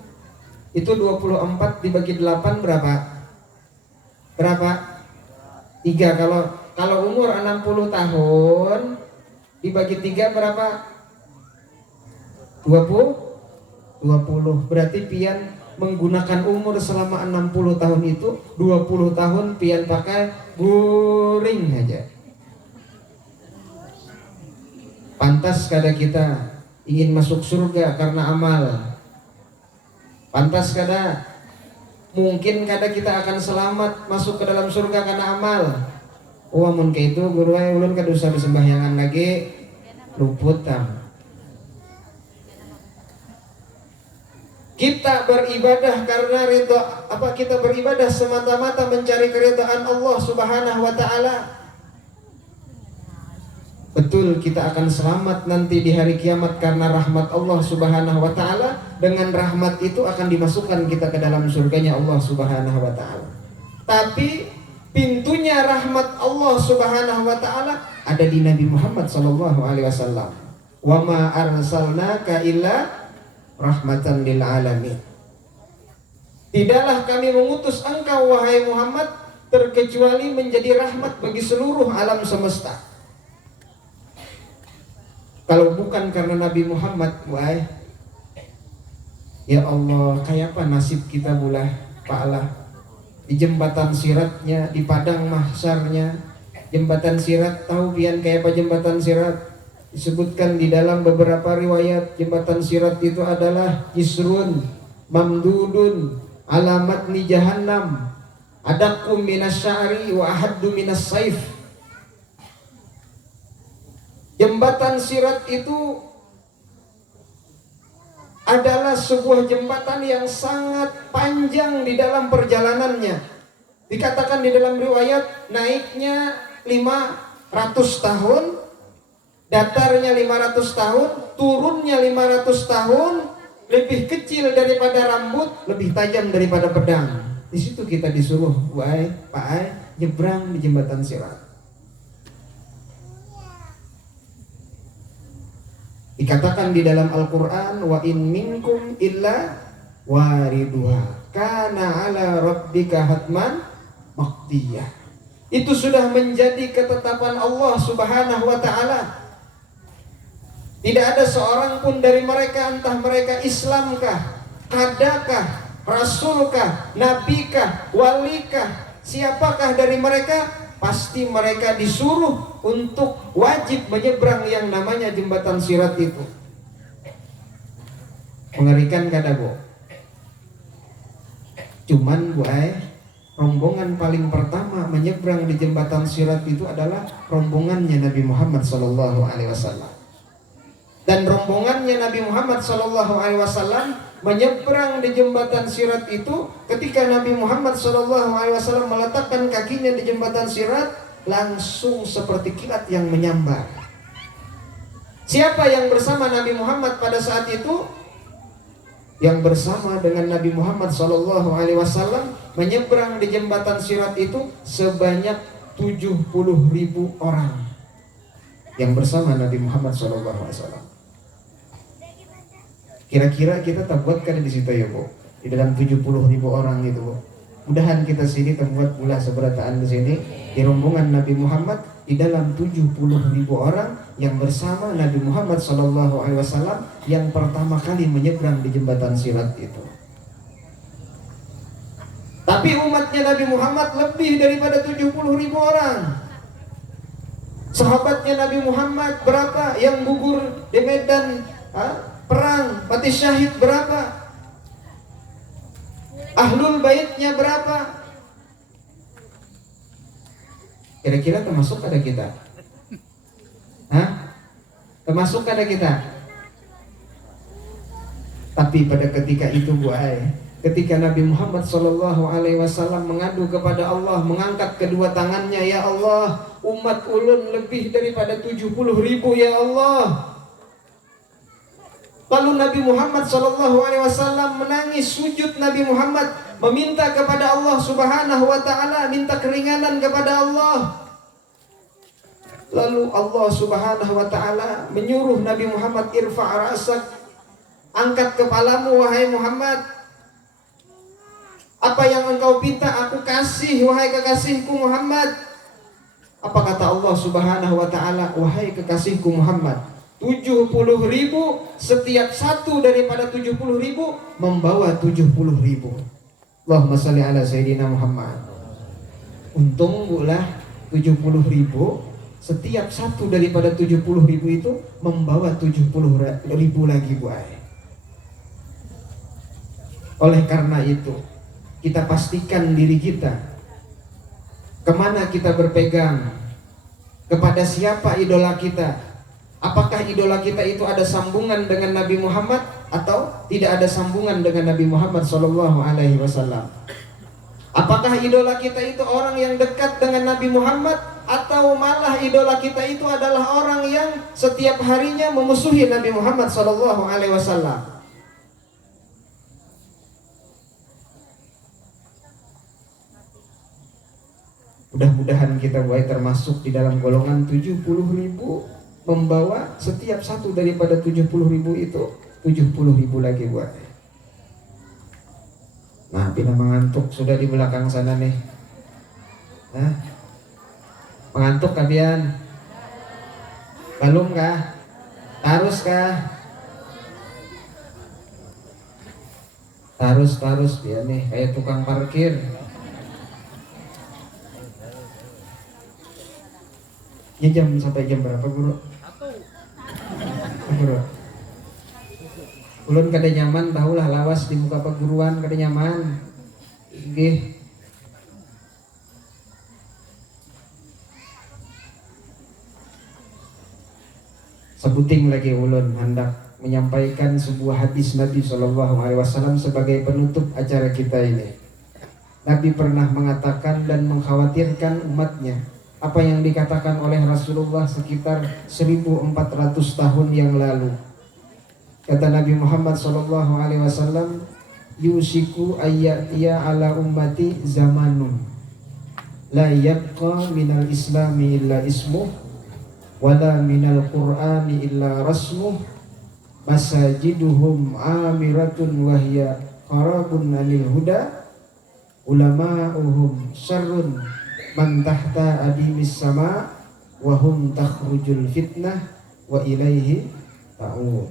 itu 24 dibagi 8 berapa? Berapa? 3. Kalau umur 60 tahun dibagi 3 berapa? 20. Berarti pian menggunakan umur selama 60 tahun itu 20 tahun pian pakai guring aja. Pantas kada kita ingin masuk surga karena amal. Pantas kada, mungkin kada kita akan selamat masuk ke dalam surga karena amal. Mun kayak itu guru ulun kada usah bersembahyangan lagi, luput tam. Kita beribadah karena ridho, kita beribadah semata-mata mencari keridhaan Allah Subhanahu wa taala. Betul kita akan selamat nanti di hari kiamat karena rahmat Allah Subhanahu wa taala. Dengan rahmat itu akan dimasukkan kita ke dalam surganya Allah Subhanahu wa taala. Tapi pintunya rahmat Allah Subhanahu wa taala ada di Nabi Muhammad sallallahu alaihi wasallam. Wa ma arsalnaka illa rahmatan lil alamin. Tidaklah kami mengutus engkau wahai Muhammad terkecuali menjadi rahmat bagi seluruh alam semesta. Kalau bukan karena Nabi Muhammad, ya Allah, kayak apa nasib kita bulah Pak Allah. Di jembatan siratnya, di padang mahsyarnya, jembatan sirat, tahu pian kayak apa jembatan sirat? Disebutkan di dalam beberapa riwayat jembatan sirat itu adalah jisrun mamdudun alamat ni jahannam adakum minas sya'ri wa ahaddu minas saif. Jembatan sirat itu adalah sebuah jembatan yang sangat panjang di dalam perjalanannya. Dikatakan di dalam riwayat naiknya 500 tahun, datarnya 500 tahun, turunnya 500 tahun, lebih kecil daripada rambut, lebih tajam daripada pedang. Di situ kita disuruh, nyebrang di jembatan sirat. Dikatakan di dalam Al-Quran, wa in minkum illa wariduha kana ala rabbika hatman maqdiyah. Itu sudah menjadi ketetapan Allah Subhanahu wa ta'ala. Tidak ada seorang pun dari mereka, entah mereka Islamkah, Kadakah, Rasulkah, Nabikah, Walikah, siapakah dari mereka, pasti mereka disuruh untuk wajib menyeberang yang namanya jembatan Sirat itu. Mengerikan kada Bu? Cuman Bu rombongan paling pertama menyeberang di jembatan Sirat itu adalah rombongannya Nabi Muhammad SAW. Dan rombongannya Nabi Muhammad SAW menyeberang di jembatan Sirat itu ketika Nabi Muhammad SAW meletakkan kakinya di jembatan Sirat, langsung seperti kilat yang menyambar. Siapa yang bersama Nabi Muhammad pada saat itu? Yang bersama dengan Nabi Muhammad SAW menyeberang di jembatan Sirat itu sebanyak 70.000 orang yang bersama Nabi Muhammad SAW. Kira-kira kita terbuat kan di situ ya Bu, di dalam 70.000 orang itu Bu. Mudahan kita sini terbuat pula seberataan di sini di rombongan Nabi Muhammad di dalam 70.000 orang yang bersama Nabi Muhammad SAW yang pertama kali menyeberang di jembatan Sirat itu. Tapi umatnya Nabi Muhammad lebih daripada 70.000 orang. Sahabatnya Nabi Muhammad berapa yang gugur di medan perang, mati syahid berapa? Ahlul baitnya berapa? Kira-kira termasuk ada kita? Termasuk ada kita? Tapi pada ketika itu Bu ketika Nabi Muhammad SAW mengadu kepada Allah, mengangkat kedua tangannya, ya Allah, umat ulun lebih daripada 70.000 ya Allah. Lalu Nabi Muhammad SAW menangis, sujud Nabi Muhammad, meminta kepada Allah Subhanahu wa Ta'ala, minta keringanan kepada Allah. Lalu Allah Subhanahu wa Ta'ala menyuruh Nabi Muhammad, irfa' ra'sak, angkat kepalamu wahai Muhammad. Apa yang engkau pinta aku kasih wahai kekasihku Muhammad. Apa kata Allah Subhanahu wa Ta'ala, wahai kekasihku Muhammad, 70.000, setiap satu daripada 70.000 membawa 70.000. Allahumma shalli ala Sayyidina Muhammad. Untung bulah 70.000, setiap satu daripada 70.000 itu membawa 70.000 lagi Bu. Oleh karena itu kita pastikan diri kita, kemana kita berpegang, kepada siapa idola kita. Apakah idola kita itu ada sambungan dengan Nabi Muhammad atau tidak ada sambungan dengan Nabi Muhammad SAW? Apakah idola kita itu orang yang dekat dengan Nabi Muhammad atau malah idola kita itu adalah orang yang setiap harinya memusuhi Nabi Muhammad SAW? Mudah-mudahan kita termasuk di dalam golongan 70.000 membawa setiap satu daripada 70.000 itu 70.000 lagi buat. Nah, Pina mengantuk sudah di belakang sana nih. Mengantuk kalian? Belum kah? Tarus kah? Tarus dia nih kayak tukang parkir. Ini jam sampai jam berapa Guru? Guru. Ulun kada nyaman tahulah lawas di muka perguruan kada nyaman. Nggih. Sebuting lagi ulun hendak menyampaikan sebuah hadis Nabi SAW sebagai penutup acara kita ini. Nabi pernah mengatakan dan mengkhawatirkan umatnya apa yang dikatakan oleh Rasulullah sekitar 1400 tahun yang lalu. Kata Nabi Muhammad SAW, yusiku ayyatiya ala ummati zamanun la yabqa minal islami illa ismuh wala minal qur'ani illa rasmuh masajiduhum amiratun wahya qarabun anil huda ulama'uhum syarrun man tahta adimis sama wahum takhrujul fitnah wa ilaihi ta'ud.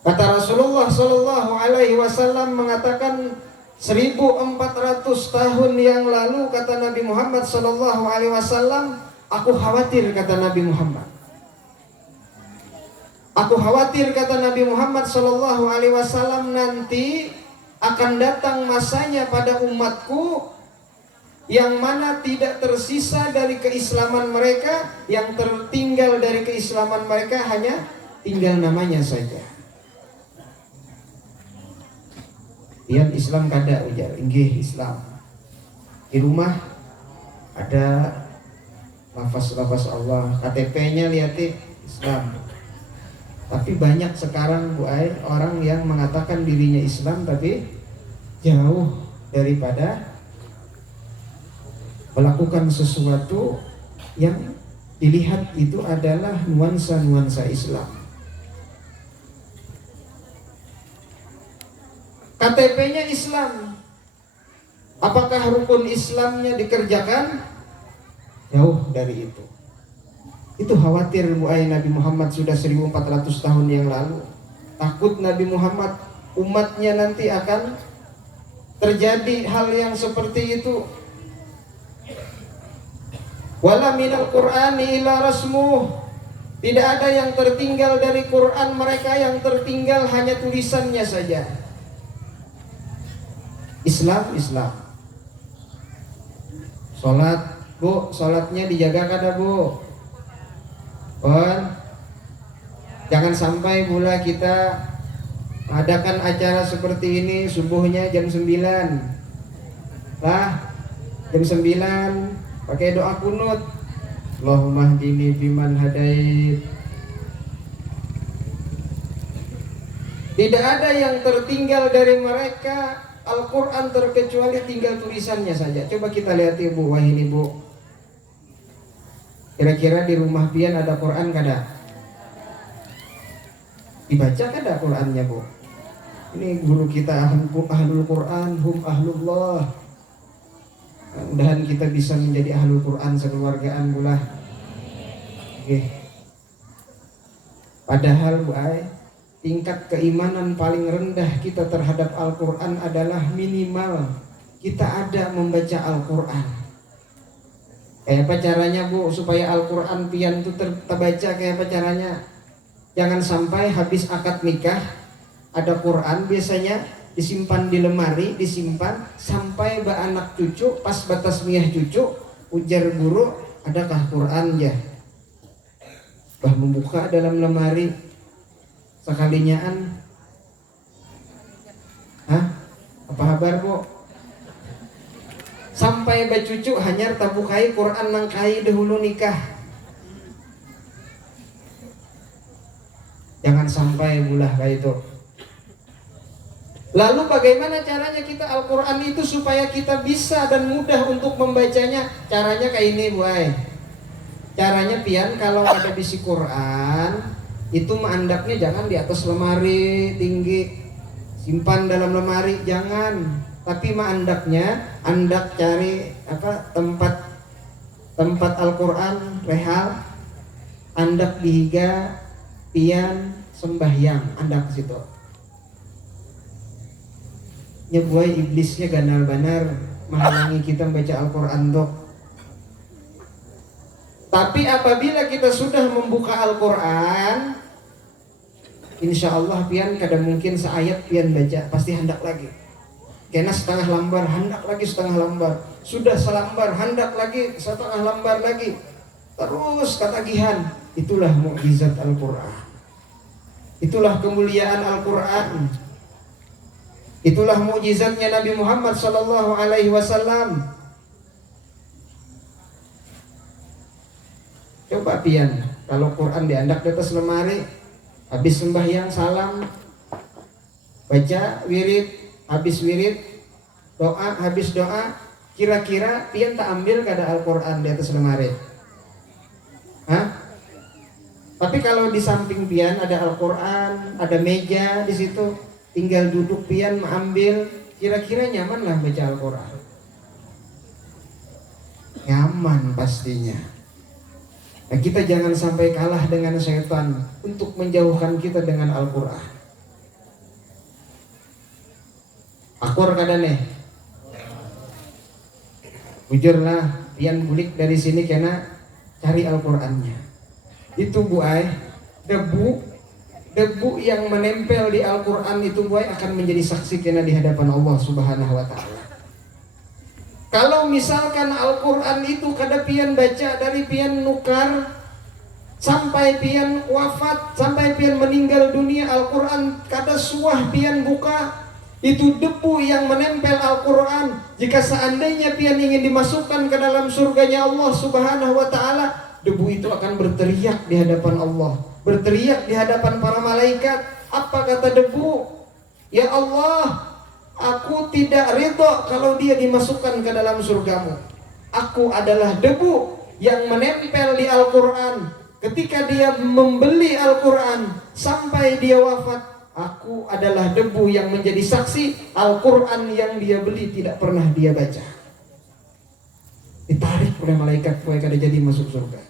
Kata Rasulullah SAW mengatakan 1400 tahun yang lalu, kata Nabi Muhammad SAW, Aku khawatir, kata Nabi Muhammad. Aku khawatir, kata Nabi Muhammad sallallahu alaihi wasallam, nanti akan datang masanya pada umatku yang mana tidak tersisa dari keislaman mereka, yang tertinggal dari keislaman mereka hanya tinggal namanya saja. Pian Islam kada ujar, inggih Islam. Di rumah ada lafaz-lafaz Allah, KTP-nya lihat Islam. Tapi banyak sekarang Bu Ai orang yang mengatakan dirinya Islam tapi jauh daripada melakukan sesuatu yang dilihat itu adalah nuansa-nuansa Islam. KTP-nya Islam, apakah rukun Islamnya dikerjakan? Jauh dari itu. Itu khawatir Bu Ai Nabi Muhammad sudah 1400 tahun yang lalu. Takut Nabi Muhammad umatnya nanti akan terjadi hal yang seperti itu. Wala minal Qur'ani illa rasmuh. Tidak ada yang tertinggal dari Quran, mereka yang tertinggal hanya tulisannya saja. Islam, Islam. Salat, Bu, salatnya dijaga kada Bu? Jangan sampai pula kita adakan acara seperti ini subuhnya jam 9 lah, jam 9 pakai doa kunut, Allahumma hdini biman hadait. Tidak ada yang tertinggal dari mereka Al-Quran terkecuali tinggal tulisannya saja. Coba kita lihat Ibu, wah ini Bu, kira-kira di rumah pian ada Quran kada? Dibaca kada Qurannya Bu? Ini guru kita ahlul Quran, hum ahlullah. Mudah-mudahan kita bisa menjadi ahlul Quran sekeluargaan pula. Oke. Padahal Bu Ai, tingkat keimanan paling rendah kita terhadap Al-Quran adalah minimal kita ada membaca Al-Quran. Kayak apa caranya Bu supaya Al-Quran pian itu terbaca? Kayak apa caranya? Jangan sampai habis akad nikah ada Quran, biasanya disimpan di lemari, disimpan sampai anak cucu, pas batas miyah cucu, ujar guru, adakah Quran ya? Bah membuka dalam lemari sekalinyaan. Hah? Apa kabar Bu? Sampai bacucu hanyar tabukai Quran nangkai dahulu nikah. Jangan sampai bulah kayak itu. Lalu bagaimana caranya kita Al-Quran itu supaya kita bisa dan mudah untuk membacanya? Caranya kayak ini Bu Ai. Caranya pian kalau ada bisi Quran itu mandapnya jangan di atas lemari tinggi, simpan dalam lemari, jangan. Tapi mandapnya andak cari tempat Al-Quran rehal, andak dihiga pian sembahyang, andak ke situ. Nyebuai iblisnya ganal banar menghalangi kita membaca Al-Quran tuh. Tapi apabila kita sudah membuka Al-Quran, insya Allah pian kada mungkin seayat pian baca, pasti hendak lagi. Kena setengah lambar, hendak lagi setengah lambar. Sudah selambar, hendak lagi setengah lambar lagi. Terus ketagihan. Itulah mukjizat Al-Quran. Itulah kemuliaan Al-Quran. Itulah mukjizatnya Nabi Muhammad sallallahu alaihi wasallam. Coba pian, kalau Quran diandak di atas lemari, habis sembahyang salam, baca wirid, habis wirid, doa, habis doa, kira-kira pian tak ambil kada Al-Quran di atas lemari? Hah? Tapi kalau di samping pian ada Al-Quran, ada meja di situ, tinggal duduk pian mengambil, kira-kira nyaman lah baca Al-Quran? Nyaman pastinya. Nah, kita jangan sampai kalah dengan setan untuk menjauhkan kita dengan Al-Quran. Akur kada nih? Bujurlah, pian bulik dari sini kena cari Al-Qur'annya. Itu Bu Ai, debu yang menempel di Al-Qur'an itu Bu Ai akan menjadi saksi kena di hadapan Allah Subhanahu wa taala. Kalau misalkan Al-Qur'an itu kada pian baca dari pian nukar sampai pian wafat, sampai pian meninggal dunia, Al-Qur'an kada suah pian buka, itu debu yang menempel Al-Qur'an. Jika seandainya pian ingin dimasukkan ke dalam surganya Allah Subhanahu wa taala, debu itu akan berteriak di hadapan Allah, berteriak di hadapan para malaikat. Apa kata debu? Ya Allah, aku tidak ridho kalau dia dimasukkan ke dalam surgamu. Aku adalah debu yang menempel di Al-Qur'an. Ketika dia membeli Al-Qur'an sampai dia wafat, aku adalah debu yang menjadi saksi Al-Qur'an yang dia beli tidak pernah dia baca. Ditarik oleh malaikat supaya kada jadi masuk surga.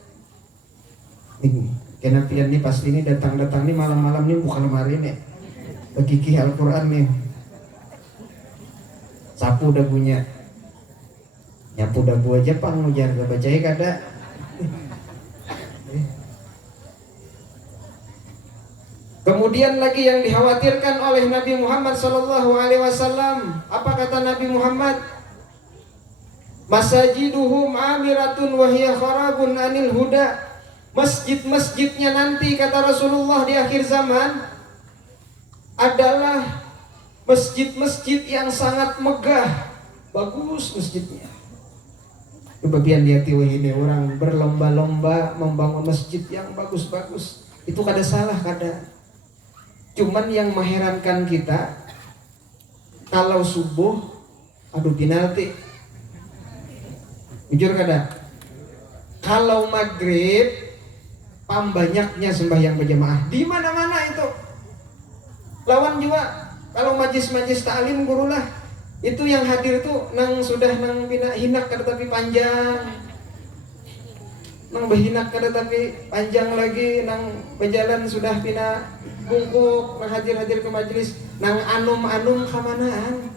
Ini kena pian nih pasti ini datang nih malam-malam nih bukan lemari nih. Begiki Al-Qur'an nih. Sapu dabunya. Nyapu dabu aja pang ujar gak baca kada. Kemudian lagi yang dikhawatirkan oleh Nabi Muhammad SAW, apa kata Nabi Muhammad? Masajiduhum amiratun wahiyya kharabun anil huda. Masjid-masjidnya nanti kata Rasulullah di akhir zaman adalah masjid-masjid yang sangat megah, bagus masjidnya. Kebagian dia tiwa ini orang berlomba-lomba membangun masjid yang bagus-bagus. Itu kada salah kada. Cuman yang mengherankan kita, kalau subuh, aduh penalti. Jujur kada. Kalau maghrib, pambanyaknya sembahyang berjamaah. Di mana-mana itu. Lawan juga, kalau majlis-majlis ta'lim gurulah, itu yang hadir tuh nang sudah nang bina hinak kada tapi panjang. Nang berhinak kada tapi panjang lagi, nang berjalan sudah bina bungkuk, nang hadir-hadir ke majlis, nang anum-anum kamanaan,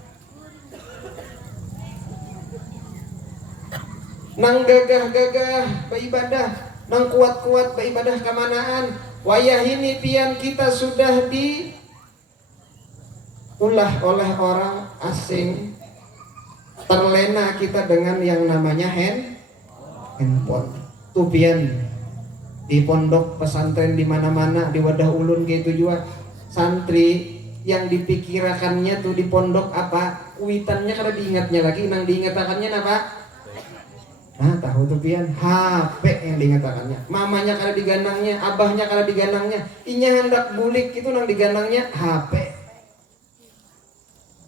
nang gagah-gagah beribadah, nang kuat-kuat beribadah kamanaan. Wayah ini pian kita sudah diulah oleh orang asing, terlena kita dengan yang namanya handphone. Tuh pian di pondok pesantren di mana-mana di wadah ulun kayak itu juga santri yang dipikirakannya tuh di pondok apa kuitannya kada diingatnya lagi, nang diingatakannya apa? Nah tahu tuh pian HP yang diingatakannya, mamanya kada digandangnya, abahnya kada digandangnya, inya hendak bulik itu nang digandangnya HP,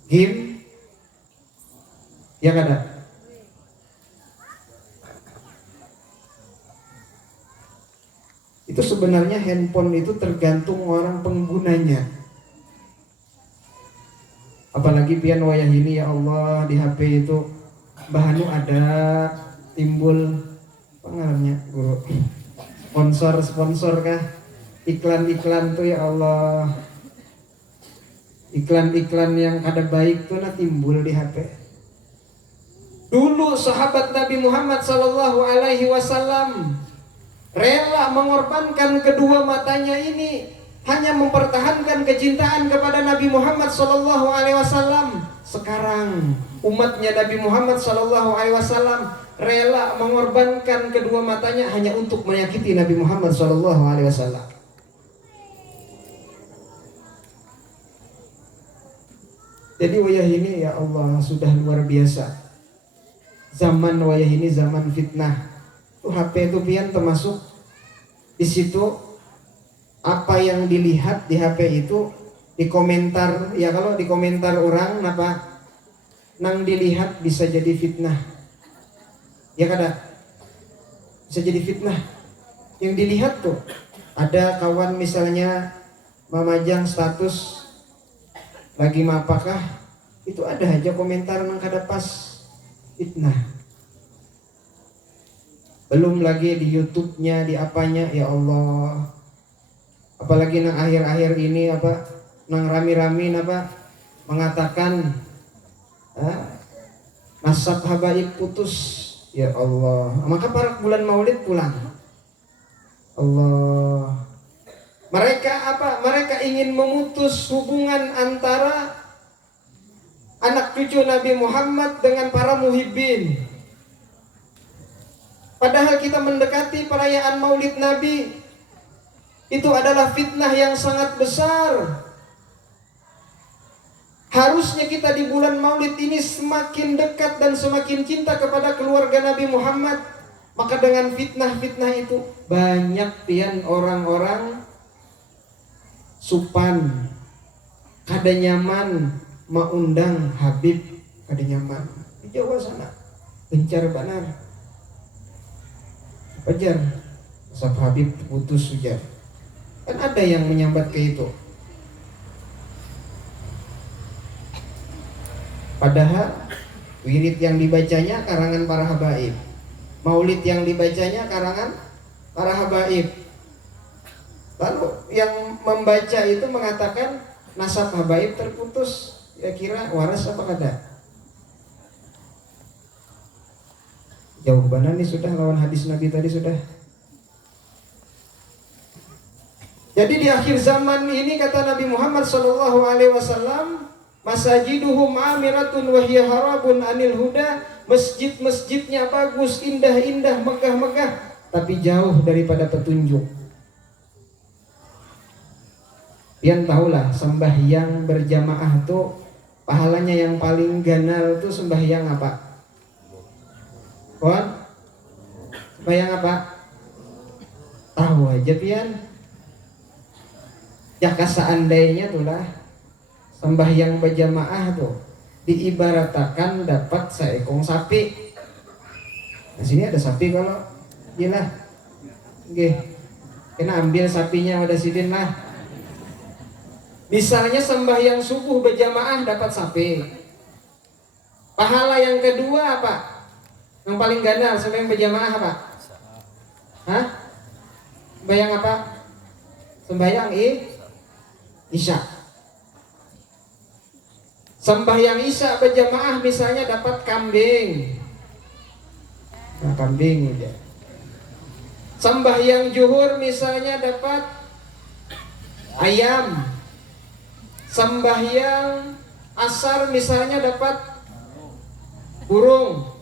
game, ya kada. Itu sebenarnya handphone itu tergantung orang penggunanya. Apalagi pian wayah ini ya Allah di HP itu bahanu ada timbul pengaruhnya guru. Sponsor kah? Iklan-iklan tuh ya Allah. Iklan-iklan yang kada baik tuh nah timbul di HP. Dulu sahabat Nabi Muhammad SAW rela mengorbankan kedua matanya ini hanya mempertahankan kecintaan kepada Nabi Muhammad SAW. Sekarang umatnya Nabi Muhammad SAW rela mengorbankan kedua matanya hanya untuk menyakiti Nabi Muhammad SAW. Jadi wayah ini ya Allah sudah luar biasa. Zaman wayah ini zaman fitnah. HP itu pian termasuk di situ apa yang dilihat di HP itu di komentar ya, kalau di komentar orang apa nang dilihat bisa jadi fitnah ya kada, bisa jadi fitnah yang dilihat tuh. Ada kawan misalnya memajang status lagi mapakah, itu ada aja komentar nang kada pas, fitnah. Belum lagi di YouTube-nya, di apanya, ya Allah. Apalagi nang akhir-akhir ini apa, nang rami-rami apa mengatakan nasab habaib putus, ya Allah. Maka para bulan Maulid pulang. Allah. Mereka apa? Mereka ingin memutus hubungan antara anak cucu Nabi Muhammad dengan para muhibbin. Padahal kita mendekati perayaan Maulid Nabi, itu adalah fitnah yang sangat besar. Harusnya kita di bulan Maulid ini semakin dekat dan semakin cinta kepada keluarga Nabi Muhammad. Maka dengan fitnah-fitnah itu banyak pian orang-orang supan kada nyaman mengundang Habib, kada nyaman di Jawa sana gencar banar pajar sab Habib putus sujar, kan ada yang menyambat ke itu. Padahal wirid yang dibacanya karangan para habaib, maulid yang dibacanya karangan para habaib. Lalu yang membaca itu mengatakan nasab habaib terputus, kira-kira waras apa kada? Jawabannya nih sudah lawan hadis Nabi tadi sudah. Jadi di akhir zaman ini kata Nabi Muhammad SAW, masajiduhum amiratun wahya harabun anil huda. Masjid-masjidnya bagus, indah-indah, megah-megah, tapi jauh daripada petunjuk. Pian tahulah sembahyang berjamaah tuh pahalanya yang paling ganal tuh sembahyang apa? Kawan? Sembahyang apa? Tahu aja pian. Jaka seandainya tuh lah sembahyang berjamaah tuh diibaratakan dapat seekor sapi. Nah sini ada sapi kalau gila, oke, kena ambil sapinya ada sidin lah. Misalnya sembahyang subuh berjamaah dapat sapi. Pahala yang kedua apa? Yang paling ganal sembahyang berjamaah apa? Hah? Sembahyang apa? Sembahyang Isya. Sembahyang Isya berjamaah misalnya dapat kambing. Nah, kambing aja. Sembahyang zuhur misalnya dapat ayam. Sembahyang asar misalnya dapat burung.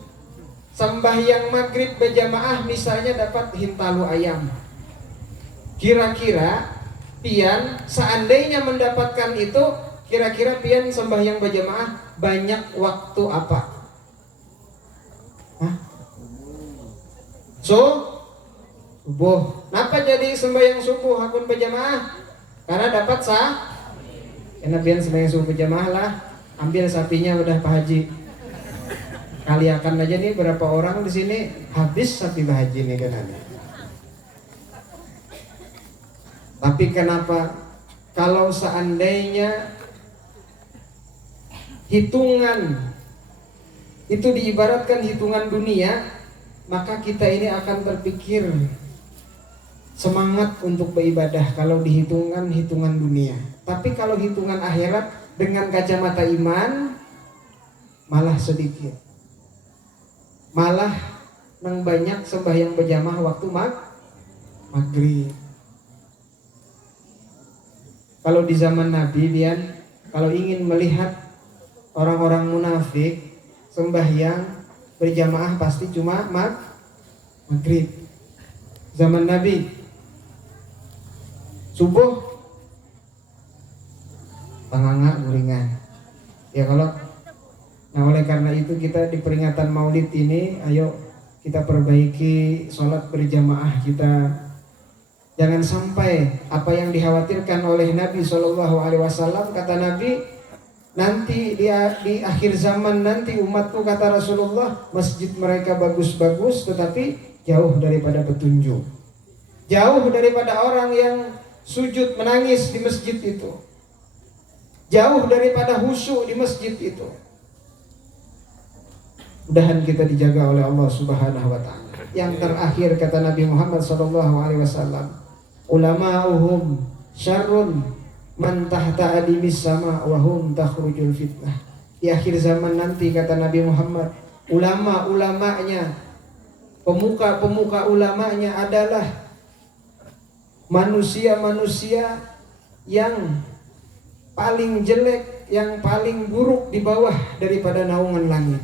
Sembahyang maghrib berjamaah misalnya dapat hintalu ayam. Kira-kira pian seandainya mendapatkan itu, kira-kira pian sembahyang berjamaah banyak waktu apa? Hah? Subuh. Kenapa jadi sembahyang subuh hakun berjamaah? Karena dapat karena pian sembahyang subuh berjamaah lah, ambil sapinya udah Pak Haji. Kali akan aja nih berapa orang di sini habis sapi Pak Haji nih kan ada. Tapi kenapa kalau seandainya hitungan itu diibaratkan hitungan dunia, maka kita ini akan terpikir semangat untuk beribadah kalau dihitungan hitungan dunia. Tapi kalau hitungan akhirat dengan kacamata iman malah sedikit. Malah nang banyak sembahyang berjamaah waktu maghrib. Kalau di zaman Nabi Bian, kalau ingin melihat orang-orang munafik sembahyang berjamaah pasti cuma maghrib. Zaman Nabi subuh panganga guringan. Ya kalau nah oleh karena itu kita di peringatan Maulid ini ayo kita perbaiki sholat berjamaah kita. Jangan sampai apa yang dikhawatirkan oleh Nabi SAW, kata Nabi, nanti di akhir zaman nanti umatku kata Rasulullah, masjid mereka bagus-bagus tetapi jauh daripada petunjuk. Jauh daripada orang yang sujud menangis di masjid itu. Jauh daripada khusyuk di masjid itu. Mudahan kita dijaga oleh Allah Subhanahu wa taala. Yang terakhir kata Nabi Muhammad SAW, ulama'uhum syarrun man tahta adimis sama wa hum takhrujul fitnah. Di akhir zaman nanti kata Nabi Muhammad, ulama-ulamanya, pemuka-pemuka ulamanya adalah manusia-manusia yang paling jelek, yang paling buruk di bawah daripada naungan langit.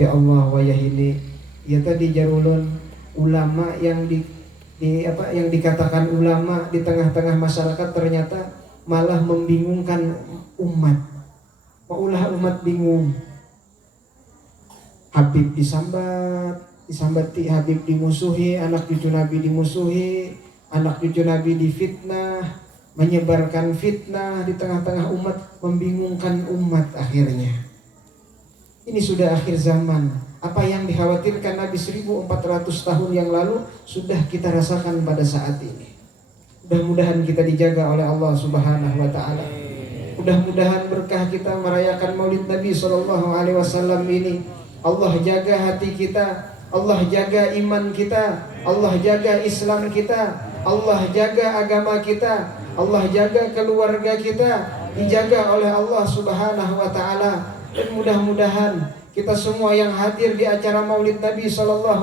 Ya Allah wa ya hili, ya tadi jarulun ulama yang yang dikatakan ulama di tengah-tengah masyarakat ternyata malah membingungkan umat. Maulah umat bingung. Habib disambati, Habib dimusuhi, anak cucu Nabi dimusuhi, anak cucu Nabi difitnah, menyebarkan fitnah di tengah-tengah umat, membingungkan umat akhirnya. Ini sudah akhir zaman. Apa yang dikhawatirkan Nabi 1400 tahun yang lalu sudah kita rasakan pada saat ini. Mudah-mudahan kita dijaga oleh Allah Subhanahu wa taala. Mudah-mudahan berkah kita merayakan Maulid Nabi SAW ini. Allah jaga hati kita, Allah jaga iman kita, Allah jaga Islam kita, Allah jaga agama kita, Allah jaga keluarga kita, dijaga oleh Allah Subhanahu wa taala. Dan mudah-mudahan kita semua yang hadir di acara Maulid Nabi SAW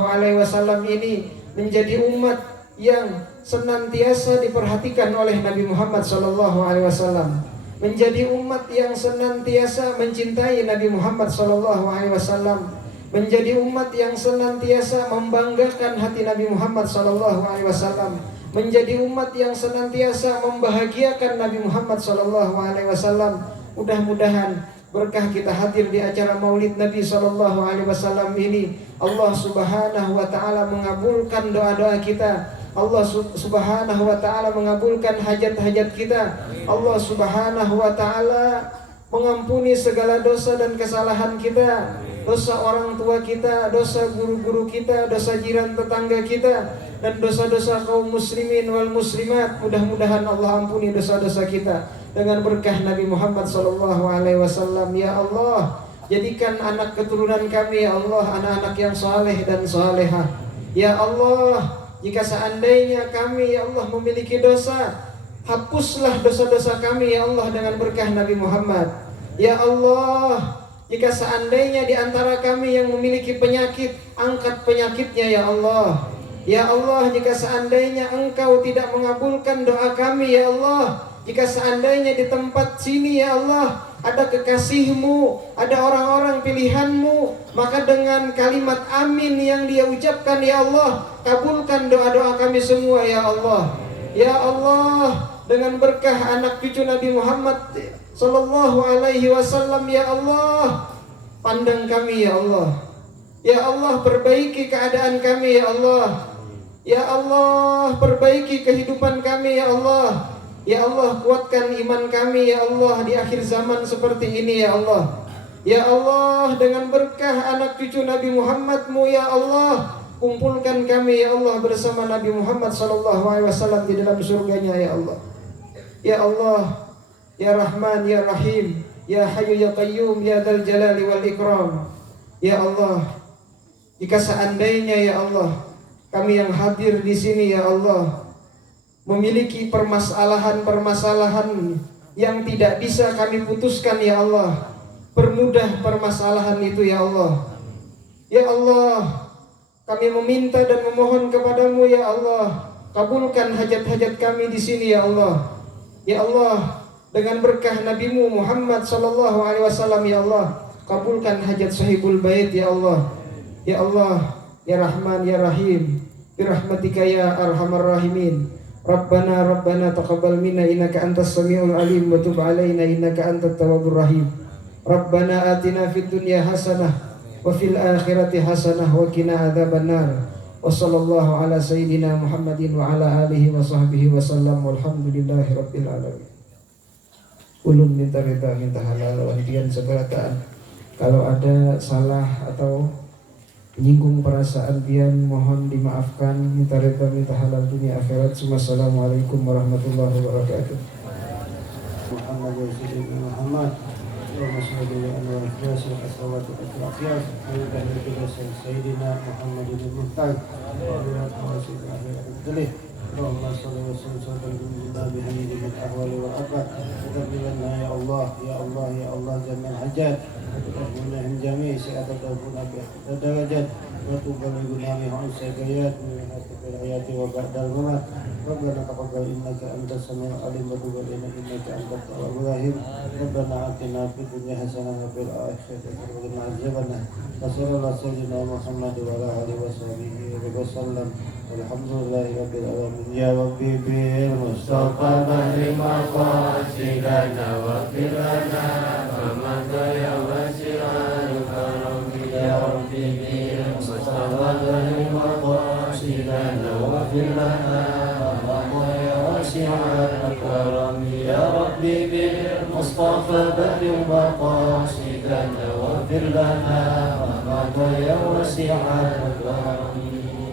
ini menjadi umat yang senantiasa diperhatikan oleh Nabi Muhammad SAW, menjadi umat yang senantiasa mencintai Nabi Muhammad SAW, menjadi umat yang senantiasa membanggakan hati Nabi Muhammad SAW, menjadi umat yang senantiasa membahagiakan Nabi Muhammad SAW. Mudah-mudahan berkah kita hadir di acara Maulid Nabi SAW ini, Allah Subhanahu wa taala mengabulkan doa-doa kita. Allah Subhanahu wa taala mengabulkan hajat-hajat kita. Allah Subhanahu wa taala mengampuni segala dosa dan kesalahan kita, dosa orang tua kita, dosa guru-guru kita, dosa jiran tetangga kita, dan dosa-dosa kaum muslimin wal muslimat. Mudah-mudahan Allah ampuni dosa-dosa kita dengan berkah Nabi Muhammad SAW. Ya Allah, jadikan anak keturunan kami, ya Allah, anak-anak yang saleh dan salehah. Ya Allah, jika seandainya kami, ya Allah, memiliki dosa, hapuslah dosa-dosa kami, ya Allah, dengan berkah Nabi Muhammad. Ya Allah, jika seandainya di antara kami yang memiliki penyakit, angkat penyakitnya, ya Allah. Ya Allah, jika seandainya Engkau tidak mengabulkan doa kami, ya Allah, jika seandainya di tempat sini, ya Allah, ada kekasih-Mu, ada orang-orang pilihan-Mu, maka dengan kalimat amin yang dia ucapkan, ya Allah, kabulkan doa-doa kami semua, ya Allah. Ya Allah, dengan berkah anak cucu Nabi Muhammad sallallahu alaihi wasallam, ya Allah, pandang kami, ya Allah. Ya Allah, perbaiki keadaan kami, ya Allah. Ya Allah, perbaiki kehidupan kami, ya Allah. Ya Allah, kuatkan iman kami, ya Allah, di akhir zaman seperti ini, ya Allah. Ya Allah, dengan berkah anak cucu Nabi Muhammad-Mu, ya Allah, kumpulkan kami, ya Allah, bersama Nabi Muhammad SAW di dalam surganya, ya Allah. Ya Allah, ya Rahman, ya Rahim, ya Hayyu, ya Qayyum, ya Dzal Jalali wal Ikram. Ya Allah, jika seandainya, ya Allah, kami yang hadir di sini, ya Allah, memiliki permasalahan-permasalahan yang tidak bisa kami putuskan, ya Allah, permudah permasalahan itu, ya Allah. Ya Allah, kami meminta dan memohon kepadamu, ya Allah, kabulkan hajat-hajat kami di sini, ya Allah. Ya Allah, dengan berkah Nabi-Mu Muhammad sallallahu alaihi wasallam, ya Allah, kabulkan hajat sahibul bait, ya Allah. Ya Allah, ya Rahman, ya Rahim, birahmatika ya arhamar rahimin. Rabbana taqabbal minna innaka antas samiul alim wa tub alaina innaka antat tawwabur rahim. Rabbana atina fid dunya hasanah wa fil akhirati hasanah wa qina adzabannar. Wa sallallahu ala sayyidina Muhammadin wa ala alihi wa sahbihi wa sallam walhamdulillahi rabbil alamin. Ulun minta ridha, minta halal, wantian seberataan. Kalau ada salah atau menyinggung perasaan pian, mohon dimaafkan, minta ridha, minta halal dunia akhirat. Assalamualaikum warahmatullahi wabarakatuh. Muhammad wa sayyidina Muhammad wa sallallahu alaihi wa sallam as-salatu al-afiyah wa sayyidina Muhammadin al-Muhtaj wa ala sayyidina al-Dalih. Allahumma salli wa sallim ala bihi min ahwali wa afat. Taqabbalanna ya Allah, ya Allah, ya Allah, jamal hajat. من جميع سيئات ربنا ودرجات وتبلغنا من أقصى الغايات من الحياة وبعد الممات ربنا تقبل إنك أنت السميع العليم وتب علينا إنك أنت التواب الرحيم ربنا آتنا في الدنيا حسنة وفي الآخرة حسنة وقنا عذاب النار وصلى الله على سيدنا محمد وعلى آله وصحبه وسلم والحمد لله رب العالمين يا ربي بالمصطفى بلغ مقاصدنا واغفر لنا وما يا واسع الكرم يا ربي بالمصطفى بلغ مقاصدنا واغفر لنا وما يا واسع الكرم يا ربي بالمصطفى بلغ مقاصدنا واغفر لنا وما يا واسع الكرم